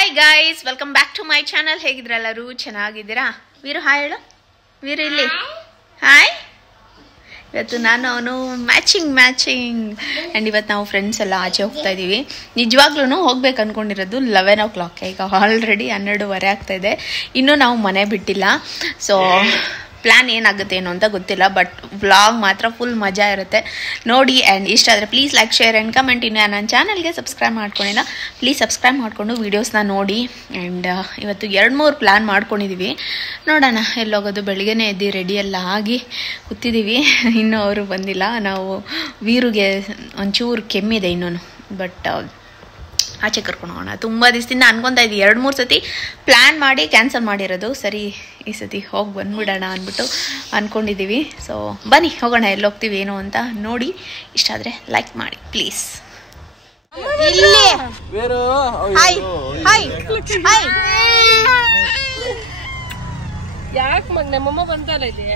Hi guys, welcome back to my channel. ಹೇಗಿದ್ರ ಎಲ್ಲರೂ? ಚೆನ್ನಾಗಿದ್ದೀರಾ? ವೀರು ಹಾಯ್ ಹೇಳು. ವೀರು ಇಲ್ಲಿ ಹಾಯ್. ಇವತ್ತು ನಾನು ಅವನು ಮ್ಯಾಚಿಂಗ್ ಆ್ಯಂಡ್ ಇವತ್ತು ನಾವು ಫ್ರೆಂಡ್ಸ್ ಎಲ್ಲ ಆಚೆ ಹೋಗ್ತಾ ಇದ್ದೀವಿ. ನಿಜವಾಗ್ಲೂ ಹೋಗ್ಬೇಕು ಅಂದ್ಕೊಂಡಿರೋದು 11 o'clock. ಈಗ ಆಲ್ರೆಡಿ 12:30 ಆಗ್ತಾಯಿದೆ. ಇನ್ನೂ ನಾವು ಮನೆ ಬಿಟ್ಟಿಲ್ಲ. ಸೊ ಪ್ಲ್ಯಾನ್ ಏನಾಗುತ್ತೆ ಏನೋ ಅಂತ ಗೊತ್ತಿಲ್ಲ, ಬಟ್ ವ್ಲಾಗ್ ಮಾತ್ರ ಫುಲ್ ಮಜಾ ಇರುತ್ತೆ ನೋಡಿ. ಆ್ಯಂಡ್ ಇಷ್ಟ ಆದರೆ please like, share and comment. ಇನ್ನು ನನ್ನ ಚಾನಲ್ಗೆ ಸಬ್ಸ್ಕ್ರೈಬ್ ಮಾಡ್ಕೊಂಡಿಲ್ಲ, ಪ್ಲೀಸ್ ಸಬ್ಸ್ಕ್ರೈಬ್ ಮಾಡಿಕೊಂಡು ವೀಡಿಯೋಸ್ನ ನೋಡಿ. ಆ್ಯಂಡ್ ಇವತ್ತು 2-3 ಪ್ಲ್ಯಾನ್ ಮಾಡ್ಕೊಂಡಿದ್ದೀವಿ. ನೋಡೋಣ ಎಲ್ಲೋಗೋದು. ಬೆಳಿಗ್ಗೆನೇ ಎದ್ದು ರೆಡಿ ಎಲ್ಲ ಆಗಿ ಕೂತಿದ್ದೀವಿ. ಇನ್ನೂ ಅವರು ಬಂದಿಲ್ಲ. ನಾವು ವೀರುಗೆ ಒಂಚೂರು ಕೆಮ್ಮಿದೆ ಇನ್ನೂ, ಬಟ್ ಆಚೆ ಕರ್ಕೊಂಡು ಹೋಗೋಣ. ತುಂಬ ದಿವಸದಿಂದ ಅನ್ಕೊತಾ ಇದ್ವಿ, 2-3 ಸತಿ ಪ್ಲ್ಯಾನ್ ಮಾಡಿ ಕ್ಯಾನ್ಸಲ್ ಮಾಡಿರೋದು. ಸರಿ ಈ ಸತಿ ಹೋಗಿ ಬಂದ್ಬಿಡೋಣ ಅಂದ್ಬಿಟ್ಟು ಅಂದ್ಕೊಂಡಿದ್ದೀವಿ. ಸೊ ಬನ್ನಿ ಹೋಗೋಣ, ಎಲ್ಲಿ ಹೋಗ್ತೀವಿ ಏನು ಅಂತ ನೋಡಿ. ಇಷ್ಟ ಆದರೆ ಲೈಕ್ ಮಾಡಿ ಪ್ಲೀಸ್. ಯಾಕೆ ಮಗ ನಮ್ಮಮ್ಮ ಬಂತಲ್ಲ ಇದೆ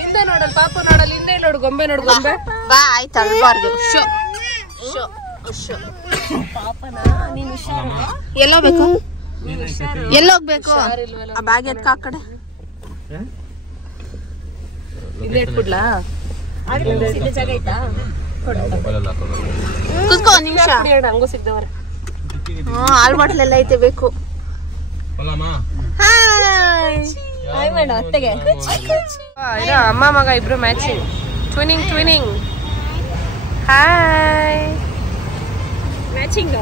ಹಿಂದೆ ನೋಡಲ್, ಪಾಪ ನೋಡಲ್, ಹಿಂದೆ ನೋಡು, ಗೊಂಬೆ ನೋಡು, ಗೊಂಬೆ ಬಾ. ಆಯ್ತು ಅಳ್ಬಾರ್ದು. ಎಲ್ಲೋಗ್ಬೇಕು? ಎಲ್ಲೋಗ್ಬೇಕು? ಆ ಬ್ಯಾಗ್ ಎತ್ಕ ಆ ಕಡೆ ಇಟ್ಬಿಡ್ಲಾ? ಕುತ್ಕೋ ಒಂದ್ ನಿಮಿಷ. ಹಂಗೂ ಸಿಗ್ದವ್ರೆ. ಹಾಲ್ ಬಾಟ್ಲ್ ಎಲ್ಲ ಐತೆ, ಬೇಕು. ಅಮ್ಮ ಮಗ ಇಬ್ರು ಮ್ಯಾಚಿಂಗ್, ಟ್ವಿನಿಂಗ್. Hi matching.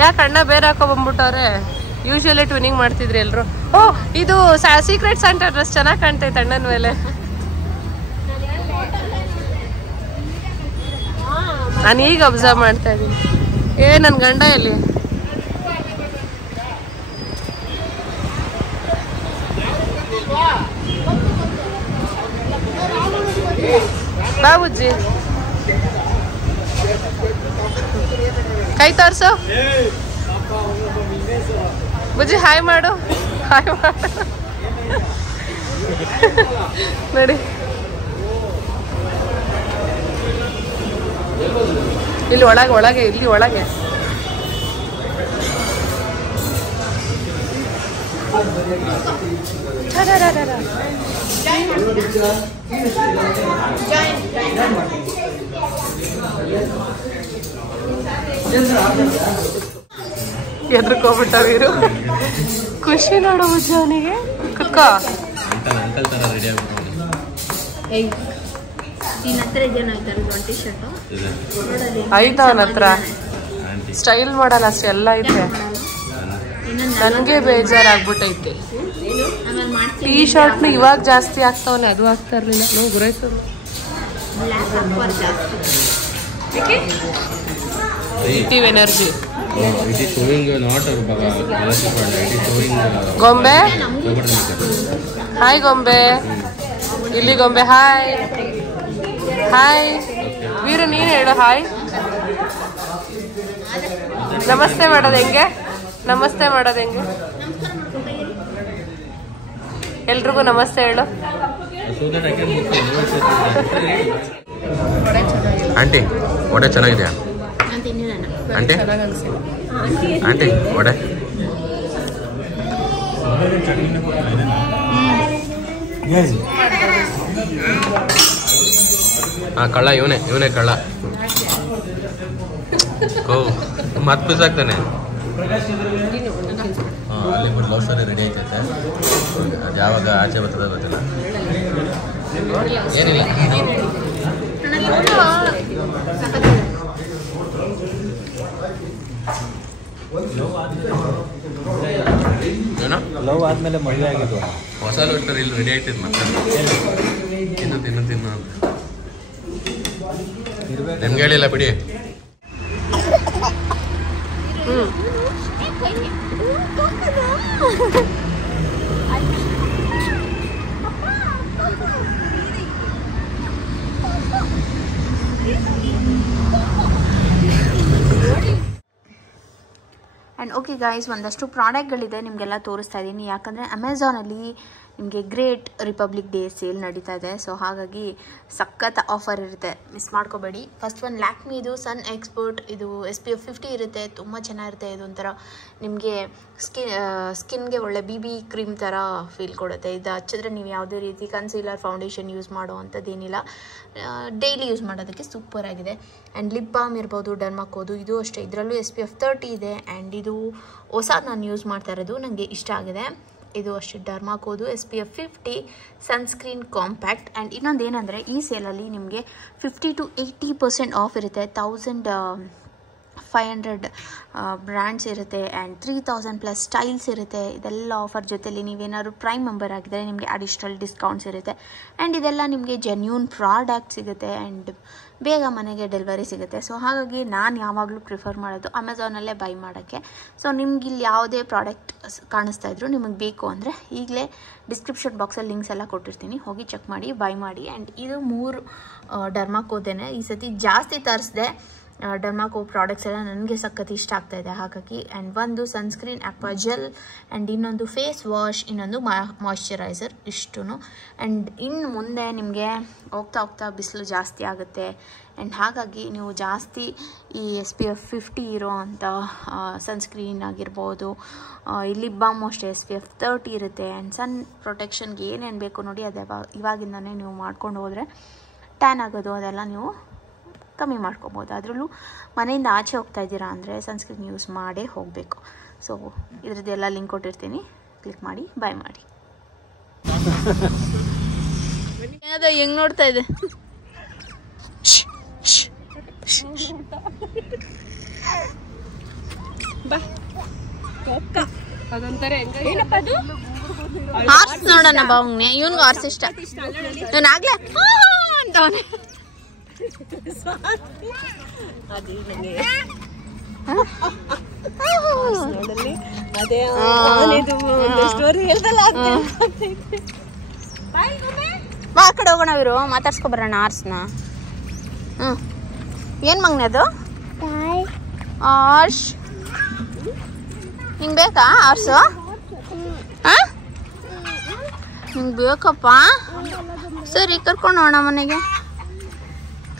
ಯಾಕೆ ಅಣ್ಣ ಬೇರೆ ಹಾಕೋ ಬಂದ್ಬಿಟ್ಟವ್ರೆ? ಯೂಶುವಲಿ ಟ್ವಿನಿಂಗ್ ಮಾಡ್ತಿದ್ರಿ ಎಲ್ರು. ಓ, ಇದು ಸೀಕ್ರೆಟ್ ಸೆಂಟರ್ ಡ್ರೆಸ್ ಚೆನ್ನಾಗಿ ಕಾಣ್ತೈತೆ ಅಣ್ಣನ ಮೇಲೆ. ನಾನು ಈಗ ಅಬ್ಸರ್ವ್ ಮಾಡ್ತಾ ಇದ್ದೀನಿ. ನನ್ನ ಗಂಡ ಎಲ್ಲಿ? ಬಾಬುಜ್ಜಿ ಕೈ ತೋರ್ಸು. ಬುಜ್ಜಿ ಹಾಯ್ ಮಾಡು. ನೋಡಿ ಇಲ್ಲಿ ಒಳಗೆ ಇಲ್ಲಿ ಒಳಗೆ. ಎದ್ರಕೋಬಿಟ್ಟ ವೀರು. ಖುಷಿ ನೋಡು ಬುಜ್ಜ ಅವನಿಗೆ. ಕುತ್ಕೋ. ಆಯ್ತಾ ಅವನ ಹತ್ರ ಸ್ಟೈಲ್ ಮಾಡಲ್ಲ ಅಷ್ಟೇ, ಎಲ್ಲ ಐತೆ. ನನ್ಗೆ ಬೇಜಾರಾಗ್ಬಿಟ್ಟೈತೆ. ಟೀ ಶರ್ಟ್ನು ಇವಾಗ ಜಾಸ್ತಿ ಆಗ್ತಾವನೆ, ಅದು ಆಗ್ತಾ ಇರ್ಲಿಲ್ಲ. ನಾವು ಗುರೈಸೋದು ಎನರ್ಜಿ. ಗೊಂಬೆ ಹಾಯ್ ಗೊಂಬೆ. ಇಲ್ಲಿ ಗೊಂಬೆ ಹಾಯ್. ವೀರು ನೀನು ಹೇಳು ಹಾಯ್. ನಮಸ್ತೆ ಮಾಡೋದು ಹೆಂಗೆ? ಎಲ್ರಿಗೂ ನಮಸ್ತೆ ಹೇಳು. ಆಂಟಿ ವಡೆ ಚೆನ್ನಾಗಿದೆಯಾ? ಆಂಟಿ ವಡೆ ಕಳ್ಳ ಇವನೇ ಕಳ್ಳ. ಓ ಮತ್ತೆ ಪೀಸ್ ಆಗ್ತಾನೆ. ಅಲ್ಲಿ ಲವ್ ಸ್ಟೋರಿ ರೆಡಿ ಆಯ್ತೈತೆ. ಅದು ಯಾವಾಗ ಆಚೆ ಬರ್ತದೆ ಗೊತ್ತಿಲ್ಲ. ಏನಿಲ್ಲ, ಲವ್ ಆದ್ಮೇಲೆ ಮದುವೆ ಆಗಿದ್ದು. ಹೊಸ ಲವ್ ಸ್ಟೋರಿ ಇಲ್ಲಿ ರೆಡಿ ಆಯ್ತೈತೆ. ಮತ್ತೆ ತಿನ್ನು ನಿಮ್ಗೆ ಹೇಳಿಲ್ಲ ಬಿಡಿ. ಆ್ಯಂಡ್ ಓಕೆ ಗೈಸ್, ಒಂದಷ್ಟು ಪ್ರಾಡಕ್ಟ್ಗಳಿದೆ ನಿಮಗೆಲ್ಲ ತೋರಿಸ್ತಾ ಇದ್ದೀನಿ. ಯಾಕಂದರೆ ಅಮೆಝಾನಲ್ಲಿ ನಿಮಗೆ ಗ್ರೇಟ್ ರಿಪಬ್ಲಿಕ್ ಡೇ ಸೇಲ್ ನಡೀತಾ ಇದೆ. ಸೊ ಹಾಗಾಗಿ ಸಖತ್ ಆಫರ್ ಇರುತ್ತೆ, ಮಿಸ್ ಮಾಡ್ಕೋಬೇಡಿ. ಫಸ್ಟ್ ಒನ್ ಲ್ಯಾಕ್ಮಿದು ಸನ್ ಎಕ್ಸ್ಪರ್ಟ್, ಇದು SPF 50 ಇರುತ್ತೆ, ತುಂಬ ಚೆನ್ನಾಗಿರುತ್ತೆ. ಇದೊಂಥರ ನಿಮಗೆ ಸ್ಕಿನ್ಗೆ ಒಳ್ಳೆ BB ಕ್ರೀಮ್ ಥರ ಫೀಲ್ ಕೊಡುತ್ತೆ. ಇದು ಹಚ್ಚಿದ್ರೆ ನೀವು ಯಾವುದೇ ರೀತಿ ಕನ್ಸೀಲರ್ ಫೌಂಡೇಶನ್ ಯೂಸ್ ಮಾಡೋ ಅಂಥದ್ದೇನಿಲ್ಲ, ಡೈಲಿ ಯೂಸ್ ಮಾಡೋದಕ್ಕೆ ಸೂಪರ್ ಆಗಿದೆ. ಆ್ಯಂಡ್ ಲಿಪ್ ಬಾಮ್ ಇರ್ಬೋದು, ಡರ್ಮಾಕೋದು, ಇದು ಅಷ್ಟೇ, ಇದರಲ್ಲೂ SPF 30 ಇದೆ. ಆ್ಯಂಡ್ ಇದು ಹೊಸದು ನಾನು ಯೂಸ್ ಮಾಡ್ತಾ ಇರೋದು, ನನಗೆ ಇಷ್ಟ ಆಗಿದೆ. ಇದು ಅಷ್ಟೇ, ಡರ್ಮಾಕೋದು SPF 50 ಸನ್ಸ್ಕ್ರೀನ್ ಕಾಂಪ್ಯಾಕ್ಟ್. ಆ್ಯಂಡ್ ಇನ್ನೊಂದು ಏನಂದರೆ ಈ ಸೇಲಲ್ಲಿ ನಿಮಗೆ 50 to 80% ಆಫ್ ಇರುತ್ತೆ. 1500 ಬ್ರ್ಯಾಂಡ್ಸ್ ಇರುತ್ತೆ ಆ್ಯಂಡ್ 3000+ ಸ್ಟೈಲ್ಸ್ ಇರುತ್ತೆ. ಇದೆಲ್ಲ ಆಫರ್ ಜೊತೆಲಿ ನೀವೇನಾದ್ರು ಪ್ರೈಮ್ ಮೆಂಬರ್ ಆಗಿದ್ದರೆ ನಿಮಗೆ ಅಡಿಷ್ನಲ್ ಡಿಸ್ಕೌಂಟ್ಸ್ ಇರುತ್ತೆ. ಆ್ಯಂಡ್ ಇದೆಲ್ಲ ನಿಮಗೆ ಜೆನ್ಯೂನ್ ಪ್ರಾಡಕ್ಟ್ ಸಿಗುತ್ತೆ ಆ್ಯಂಡ್ ಬೇಗ ಮನೆಗೆ ಡೆಲಿವರಿ ಸಿಗುತ್ತೆ. ಸೊ ಹಾಗಾಗಿ ನಾನು ಯಾವಾಗಲೂ ಪ್ರಿಫರ್ ಮಾಡೋದು ಅಮೆಝಾನಲ್ಲೇ ಬೈ ಮಾಡೋಕ್ಕೆ. ಸೊ ನಿಮ್ಗೆ ಇಲ್ಲಿ ಯಾವುದೇ ಪ್ರಾಡಕ್ಟ್ ಕಾಣಿಸ್ತಾ ಇದ್ರು ನಿಮಗೆ ಬೇಕು ಅಂದರೆ ಈಗಲೇ ಡಿಸ್ಕ್ರಿಪ್ಷನ್ ಬಾಕ್ಸಲ್ಲಿ ಲಿಂಕ್ಸ್ ಎಲ್ಲ ಕೊಟ್ಟಿರ್ತೀನಿ, ಹೋಗಿ ಚೆಕ್ ಮಾಡಿ ಬೈ ಮಾಡಿ. ಆ್ಯಂಡ್ ಇದು 3 ಡರ್ಮಾಕೋದೇನೆ. ಈ ಸತಿ ಜಾಸ್ತಿ ತರಿಸಿದೆ ಡರ್ಮಾಕೋ ಪ್ರಾಡಕ್ಟ್ಸ್ ಎಲ್ಲ, ನನಗೆ ಸಖತ್ ಇಷ್ಟ ಆಗ್ತಾ ಇದೆ ಹಾಗಾಗಿ. ಆ್ಯಂಡ್ ಒಂದು ಸನ್ಸ್ಕ್ರೀನ್ ಆಕ್ವಾ ಜೆಲ್, ಆ್ಯಂಡ್ ಇನ್ನೊಂದು ಫೇಸ್ ವಾಶ್, ಇನ್ನೊಂದು ಮಾಯ್ಶ್ಚರೈಸರ್, ಇಷ್ಟು. ಆ್ಯಂಡ್ ಇನ್ನು ಮುಂದೆ ನಿಮಗೆ ಹೋಗ್ತಾ ಹೋಗ್ತಾ ಬಿಸಿಲು ಜಾಸ್ತಿ ಆಗುತ್ತೆ. ಆ್ಯಂಡ್ ಹಾಗಾಗಿ ನೀವು ಜಾಸ್ತಿ ಈ SPF 50 ಇರೋ ಅಂಥ ಸನ್ಸ್ಕ್ರೀನ್ ಆಗಿರ್ಬೋದು, ಈ ಲಿಪ್ ಬಾಮ್ ಅಷ್ಟೇ SPF 30 ಇರುತ್ತೆ. ಆ್ಯಂಡ್ ಸನ್ ಪ್ರೊಟೆಕ್ಷನ್ಗೆ ಏನೇನು ಬೇಕು ನೋಡಿ, ಅದೇ ಇವಾಗಿಂದನೇ ನೀವು ಮಾಡ್ಕೊಂಡು ಹೋದರೆ ಟ್ಯಾನ್ ಆಗೋದು ಅದೆಲ್ಲ ನೀವು ಕಮ್ಮಿ ಮಾಡ್ಕೊಬೋದು. ಅದರಲ್ಲೂ ಮನೆಯಿಂದ ಆಚೆ ಹೋಗ್ತಾ ಇದ್ದೀರಾ ಅಂದರೆ ಸನ್ಸ್ಕ್ರೀನ್ ಯೂಸ್ ಮಾಡೇ ಹೋಗಬೇಕು. ಸೊ ಇದ್ರದ್ದೆಲ್ಲ ಲಿಂಕ್ ಕೊಟ್ಟಿರ್ತೀನಿ, ಕ್ಲಿಕ್ ಮಾಡಿ ಬೈ ಮಾಡಿ. ಅದು ಹೆಂಗೆ ನೋಡ್ತಾ ಇದೆ, ಹಾರ್ಸ್ ನೋಡೋಣ ಬಾ. ಅವ್ನೆ ಇವನ್ಗೂ ಹಾರ್ಸ್ ಇಷ್ಟ, ಇವನಾಗ್ಲೇ ಅಂತವನೇ. ಬಾ ಆ ಕಡೆ ಹೋಗೋಣ, ಇವರು ಮಾತಾಡ್ಸ್ಕೊ ಬರೋಣ ಹಾರ್ಸ್ನ. ಏನ್ ಮಗ್ನೆ ಅದು ಹಾರ್ಸ್? ನಿಂಗೆ ಬೇಕಾ ಹಾರ್ಸು? ನಿಂಗೆ ಬೇಕಪ್ಪ? ಸರಿ ಕರ್ಕೊಂಡು ಹೋಗೋಣ ಮನೆಗೆ,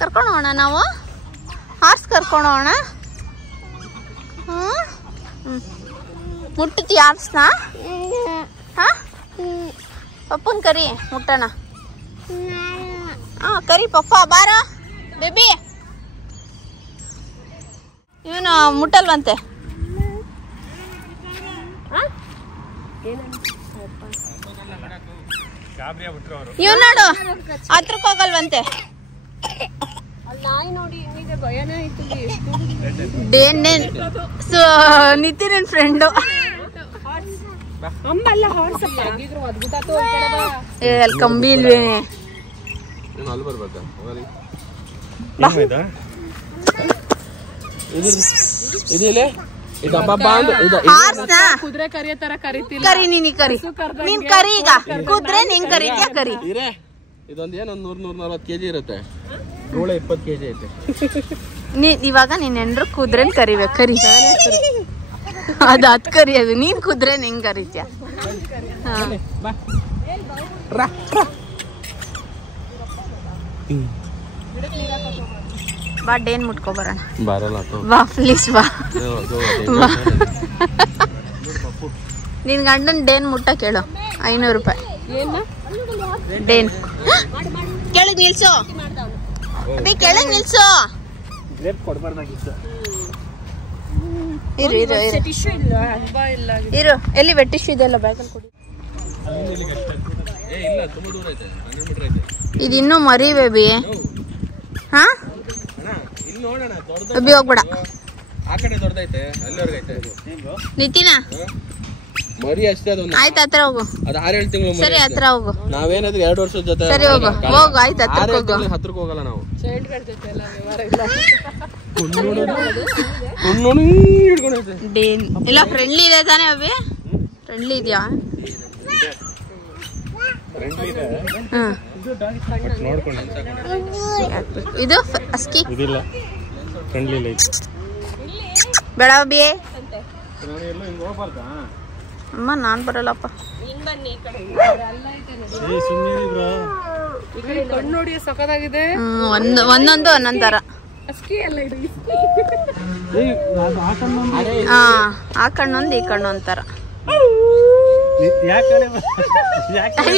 ಕರ್ಕೊಂಡು ಹೋಗೋಣ ನಾವು, ಹಾರ್ಸ್ ಕರ್ಕೊಂಡು ಹೋಗೋಣ. ಮುಟ್ಟತಿ ಹಾರ್ಸ್ನ? ಪಪ್ಪನ್ ಕರಿ ಮುಟ್ಟಣ. ಕರಿ ಪಪ್ಪ ಬಾರ ಬೇಬಿ. ಇವನು ಮುಟ್ಟಲ್ವಂತೆ, ಇವ್ ನೋಡು ಹತ್ರಕ್ಕೆ ಹೋಗಲ್ವಂತೆ. ನಿತಿನ್ ಫ್ರೆಂಡು ಅಲ್ಲಿ ಕಂಬಿ ಇಲ್ವೇ? ಕುದುರೆ ಕರಿಯ ತರ ಕರಿತಿಲ್ಲ, ಕರಿ ನೀನಿ ಕರಿ, ನೀನ್ ಕರಿ ಈಗ ಕುದ್ರೆ ನಿಂಗ್ ಕರಿತ್ಯಾ ಕರಿ. ಇದೊಂದು ಏನೊಂದು 100-140 kg ಇರುತ್ತೆ, 120 kg ಐತೆ. ಇವಾಗ ನೀನ್ ಹೆಂಡ್ರು ಕುದ್ರೆನ್ ಕರಿಬೇಕು, ಕರಿ ಅದ್ ಕರಿ, ಅದು ನೀನ್ ಕುದ್ರೆ ನಿಂಗ್ ಕರಿತ್ಯಾ. ಬಾ ಡೇನ್ ಮುಟ್ಕೊ ಬರೋಣ. ಬಾ ಪ್ಲೀಸ್ ಬಾ. ನಿನ್ ಗಂಡನ್ ಡೇನ್ ಮುಟ್ಟ ಕೇಳು, 500 ರೂಪಾಯಿ ಡೇನ್. ಕೆಳಗ್ ನಿಲ್ಸು ಕೆಳಗ್ ನಿಲ್ಸು. ಇರು ಇರು ಇರು, ಎಲ್ಲಿ ವೆಟ್ ಟಿಶ್ಯೂ ಇದೆಲ್ಲ ಬ್ಯಾಗಲ್ಲಿ ಕೊಡಿ. ಇದು ಇನ್ನೂ ಮರಿ ಬೇಬಿ. ಹಾ ಬೇಬಿ ಹೋಗ್ಬೇಡ. ನಿತಿನ ಮರಿ ಅಷ್ಟೇ ಅದು. ಆಯ್ತು ಹತ್ರ ಹೋಗು. ಅದು 6-7 ತಿಂಗಳು. ಸರಿ ಹತ್ರ ಹೋಗು. ನಾವೇನಾದ್ರೂ 2 ವರ್ಷದ ಜೊತೆ. ಸರಿ ಹೋಗು ಹೋಗು. ಆಯ್ತು ಹತ್ರಕ್ಕೆ ಹೋಗು. ಹತ್ರಕ್ಕೆ ಹೋಗಲ್ಲ ನಾವು. ಡೇನ್ ಇಲ್ಲ ಫ್ರೆಂಡ್ಲಿ ಇದೆ ತಾನೇ ಅಭಿ? ಫ್ರೆಂಡ್ಲಿ ಇದೆಯಾ? ಇದು ಅಸ್ಕಿ ಬೇಡ ಅಭಿ. ಅಮ್ಮ ನಾನು ಬರಲ್ಲಪ್ಪ. ಕಣ್ಣು ನೋಡಿ ಸಖತ್ತಾಗಿದೆ. ಒಂದೊಂದು ಒಂದೊಂದ್ ಥರ. ಆ ಕಣ್ಣೊಂದು ಈ ಕಣ್ಣು ಒಂಥರ.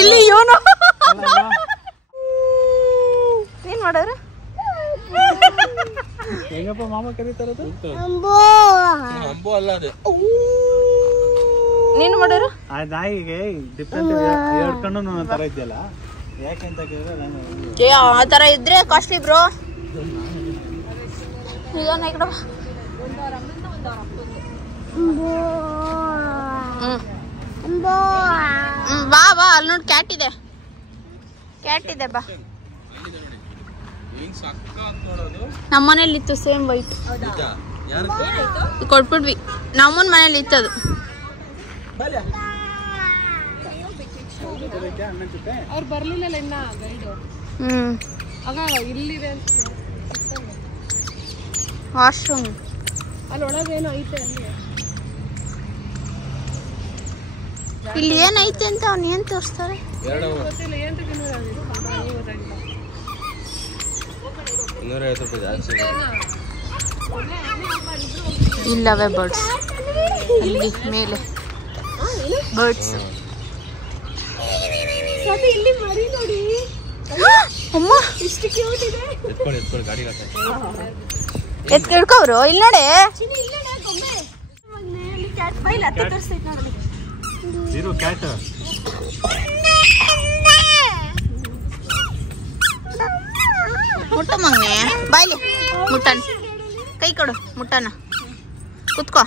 ಇಲ್ಲಿ ಇವನು ಏನ್ ಮಾಡೋರು? ಹೆಂಗಪ್ಪ ಮಾಮ ಕರೀತಾರದು? ನೀನು ಮಾಡೋರು? ಆ ನಾಯಿಗೆ ಡಿಫ್ರೆಂಟ್ ಎರಡು ಕಣ್ಣು ತರ ಇದೆಯಲ್ಲ, ಯಾಕೆಂತ ಕೇಳಿದ್ರೆ ನಾನು ಆ ತರ ಇದ್ರೆ ಕಾಸ್ಟ್ಲಿ ಬ್ರೋ. ಈಗ ಈ ಕಡೆ ಬಾ ಬಾ, ಅಲ್ಲಿ ನೋಡಿ ಕ್ಯಾಟ್ ಇದೆ, ಕ್ಯಾಟ್ ಇದೆ ಬಾ. ನಮ್ಮನೇಲಿ ಇತ್ತು ಸೇಮ್ ವೈಟ್, ಕೊಟ್ಬಿಟ್ವಿ. ನಮ್ಮನ ಮನೇಲಿ ಇತ್ತದು. ಅವ್ರು ಬರ್ಲಿಲ್ಲ ಇನ್ನ ಗೈಡು. ಆಗ ಇಲ್ಲಿದೆ ವಾಶ್ರೂಮ್, ಅಲ್ಲಿ ಒಳಗೇನೋ ಐತೆ. ಇಲ್ಲಿ ಏನೈತೆ ಅಂತ ಅವ್ನು ಏನ್ ತೋರಿಸ್ತಾರೆ ಗೊತ್ತಿಲ್ಲ. ಏನ್ ಗೊತ್ತಾಗಿಲ್ಲ. ಇಲ್ಲವೇ ಬರ್ಡ್ಸ್ ಅಲ್ಲಿ ಮೇಲೆ ಬರ್ಡ್ಸ್. ಇಲ್ಲಿ ಮರಿ ನೋಡಿ, ಅಮ್ಮ ಇಷ್ಟು ಕ್ಯೂಟ್ ಇದೆ. ಹಿಡ್ಕೋರು ಇಲ್ಲಿ ನೋಡಿ. ಇರು ಕ್ಯಾಟ್. ಮುಟ್ಟ ಮಂಗೆ ಬಾಯ್ಲಿ, ಮುಟ್ಟನ್ ಕೈ ಕೊಡು, ಮುಟ್ಟನ ಕುತ್ಕೋ.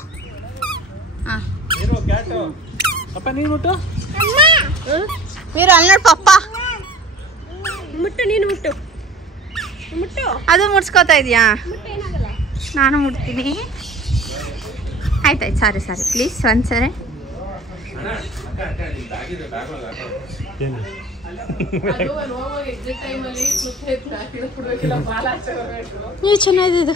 ಇರು ಕ್ಯಾಟ್. ಅಪ್ಪ ನೀನು ಮುಟ್ಟು. మీరు అన్నాడు పప్ప ಮುಟ್ಟು, ನೀನು ಮುಟ್ಟು ಮುಟ್ಟು. ಅದು ಮುಡ್ಸ್ಕೋತಾ ಇದೆಯಾ? ನಾನು ಮುಟ್ತೀನಿ. ಆಯ್ತಾಯ್ತು, ಸಾರಿ ಸಾರಿ ಪ್ಲೀಸ್ ಒಂದ್ಸರಿ. ನೀವು ಚೆನ್ನಾಗಿದೆ.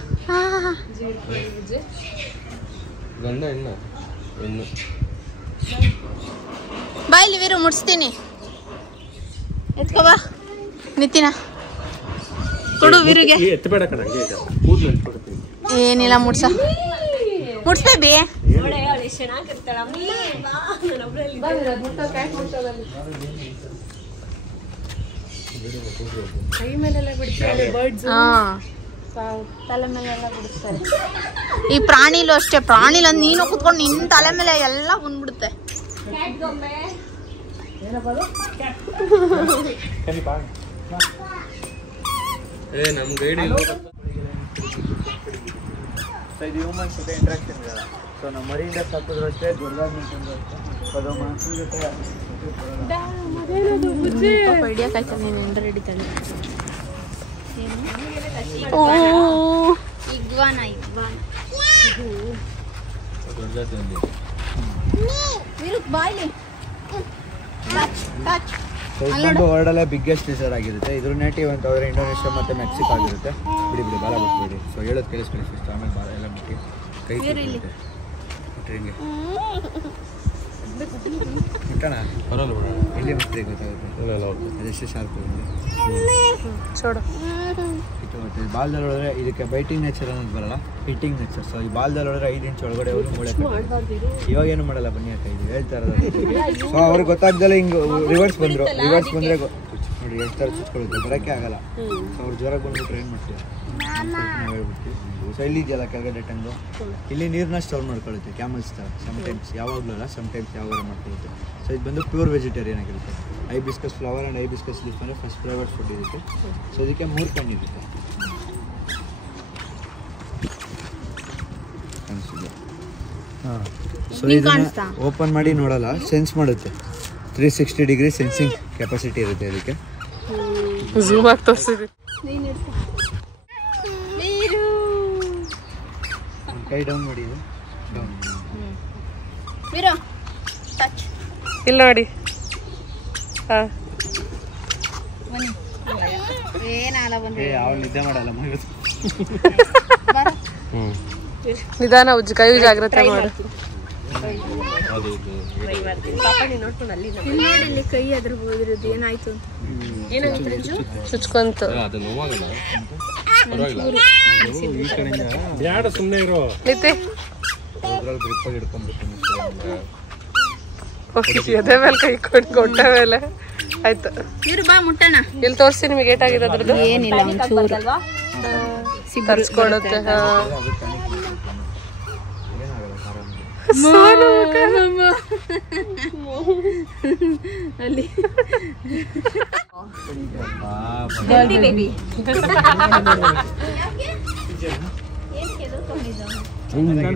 ಬಾಯ್ಲಿ ವೀರು ಮುಡ್ಸ್ತೀನಿ. ಎತ್ಕೋ ಬಾ ನಿತಿನ, ಕೊಡು ವೀರಿಗೆ. ಏನಿಲ್ಲ ಮುಡ್ಸ, ಮುಡ್ಸ್ಬೇಬಿ. ಕೈ ಮೇಲೆಲ್ಲ ಬಿಡ್ತಾರೆ ಬರ್ಡ್ಸ್, ತಲೆ ಮೇಲೆಲ್ಲ ಬಿಡಿಸ್ತಾರೆ. ಈ ಪ್ರಾಣಿಲೂ ಅಷ್ಟೇ, ಪ್ರಾಣಿಲ ನೀನು ಕುತ್ಕೊಂಡು ನಿನ್ನ ತಲೆ ಮೇಲೆ ಎಲ್ಲ ಬಂದ್ಬಿಡುತ್ತೆ. ನಮ್ ಗೈಡ್ ಇದು ಹ್ಯೂಮನ್ಸ್ ಜೊತೆ ಇಂಟ್ರಾಕ್ಷನ್ ಇದೆಯಲ್ಲ, ಸೊ ನಮ್ಮ ಮರಿಯಿಂದ ಸಾಕಿದ್ರು ಅಷ್ಟೇ, ದುರ್ಗಾಂತಂದ್ರು ಅಷ್ಟೇ, ಅದು ಮನುಷ್ಯರ ಜೊತೆ ಹಿಡಿಯೋಕಾಯ್ತು ನೀನು ಎಂಡ್ರೆ ಹಿಡಿತಾಳೆ. ಇಗ್ವಾನ ಇಗ್ವಾನ ಬಾಯ್ಲಿ. ಇದೊಂದು ವರ್ಲ್ಡಲ್ಲೇ ಬಿಗ್ಗೆಸ್ಟ್ ಲಿಸರ್ಡ್ ಆಗಿರುತ್ತೆ. ಇದ್ರ ನೇಟಿವ್ ಅಂತ ಹೋದ್ರೆ ಇಂಡೋನೇಷ್ಯಾ ಮತ್ತು ಮೆಕ್ಸಿಕೋ ಆಗಿರುತ್ತೆ. ಬಿಡಿ ಬಿಡಿ ಬಾಲ ಬಿಟ್ಬಿಡಿ. ಸೊ ಹೇಳೋದು ಕೇಳಿಸ್ಕೊಳ್ಳಿ ಸಿಸ್ಟರ್, ಆಮೇಲೆ ಬಾಲ ಎಲ್ಲ ಮುಟ್ಟಿ ಕೈ ಹಿಂಗೆ ಮುಟ್ಟೋಣ. ಎಲ್ಲಿ ಮುಟ್ಟಿ ಗೊತ್ತಾಗುತ್ತೆ, ಅದೆಷ್ಟು ಶಾರ್ಪ್ ಚೋಡು. ಬಾಲ್ದಲ್ಲಿ ಹೊಡೆದ್ರೆ ಇದಕ್ಕೆ ಬೈಟಿಂಗ್ ನೇಚರ್ ಅನ್ನೋದು ಬರಲ್ಲ, ಹಿಟ್ಟಿಂಗ್ ನೇಚರ್. ಸೊ ಈ ಬಾಲ್ದಲ್ಲಿ ಹೊಡೆದ್ರೆ 5 ಇಂಚ್ ಒಳಗಡೆ ಹೋಗಿ ಮೂಳೆ. ಇವಾಗ ಏನು ಮಾಡಲ್ಲ ಬನ್ನಿ ಅಕ್ಕ, ಇದು ಹೇಳ್ತಾ ಇರೋದು. ಸೊ ಅವ್ರಿಗೆ ಗೊತ್ತಾಗ್ದಲ್ಲ ಹಿಂಗೆ ರಿವರ್ಸ್ ಬಂದರು, ರಿವರ್ಸ್ ಬಂದರೆ ನೋಡಿ ಎಷ್ಟು ಥರ ಚುಚ್ಕೊಳ್ಳುತ್ತೆ, ಬರೋಕ್ಕೆ ಆಗಲ್ಲ. ಸೊ ಅವ್ರು ಜ್ವರ ಬಂದ್ಬಿಟ್ರೆ ಏನು ಮಾಡ್ತೀವಿ, ನಾವು ಹೇಳ್ಬಿಡ್ತೀವಿ. ಸೊ ಇಲ್ಲಿ ಇದೆಯಲ್ಲ ಕೆಳಗಡೆ ಟಂಗು, ಇಲ್ಲಿ ನೀರನ್ನ ಸ್ಟೋರ್ ಮಾಡ್ಕೊಳ್ಳುತ್ತೆ ಕ್ಯಾಮಲ್ಸ್ ಥರ. ಸಮ್ಟೈಮ್ಸ್, ಯಾವಾಗಲೂ ಅಲ್ಲ, ಸಮ್ಟೈಮ್ಸ್ ಯಾವಾಗ ಮಾಡ್ಕೊಳ್ಳುತ್ತೆ. ಸೊ ಇದು ಬಂದು ಪ್ಯೂರ್ ವೆಜಿಟೇರಿಯನ್ ಆಗಿರುತ್ತೆ. Hibiscus flower and hibiscus leaf ಅಂದರೆ ಫಸ್ಟ್ ಫ್ಲೇವರ್ಡ್ ಫುಡ್ ಇರುತ್ತೆ. ಸೊ ಇದಕ್ಕೆ 3 ಕಣ್ಣಿರುತ್ತೆ. ಸೊ ಇದನ್ನ ಓಪನ್ ಮಾಡಿ ನೋಡಲ್ಲ, ಸೆನ್ಸ್ ಮಾಡುತ್ತೆ. 360 ಡಿಗ್ರಿ ಸೆನ್ಸಿಂಗ್ ಕೆಪಾಸಿಟಿ ಇರುತ್ತೆ ಇದಕ್ಕೆ. ಝೂಮ್ ಆಗಿ ತೋರಿಸಿದ್ವಿ. ಕೈ ಡೌನ್ ಮಾಡಿ, ಇಲ್ಲ ನೋಡಿ. ಅವ್ಳು ನಿದ್ದೆ ಮಾಡಲ್ಲ ನಿಧಾನ ಉಜ್ಜು, ಕೈ ಜಾಗ್ರತೆ ಮಾಡು. ಅದು ಇದು ಟ್ರೈ ಮಾಡ್ತೀನಿ. ಪಾಪ ನೀನು ನೋಡ್ಕೊಂಡು ಅಲ್ಲಿ ನೋಡಿ ಕೈ ಅದ್ರ ಹೋಗಿರೋದು ಏನಾಯ್ತು ಅಂತ. ಚುಚ್ಕೊಂತು. ಅದು ನೋವಾಗಲ್ಲ, ಪರವಾಗಿಲ್ಲ. ಈ ಕಡೆಯಿಂದ ಬ್ಯಾಡ, ಸುಮ್ಮನೆ ಇರೋ. ನಿತ್ಯ ಅದ್ರಲ್ಲಿ ಗ್ರಿಪ್ಪಾಗಿ ಹಿಡ್ಕೊಂಡ್ಬಿಡ್ತೀನಿ. ಎದೆ ಮೇಲೆ ಕೈ ಕೊಟ್ಟ ಮೇಲೆ ಆಯ್ತು. ಇವ್ರು ಬಾ ಮುಟ್ಟಣ. ಇಲ್ಲಿ ತೋರಿಸಿ ನಿಮಗೆ ಏಟಾಗಿದೆ ಅದ್ರದ್ದು. ಏನಿಲ್ಲ ಒಂಚೂರು ತರ್ಸ್ಕೊಡುತ್ತೆ. ಅಲ್ಲಿ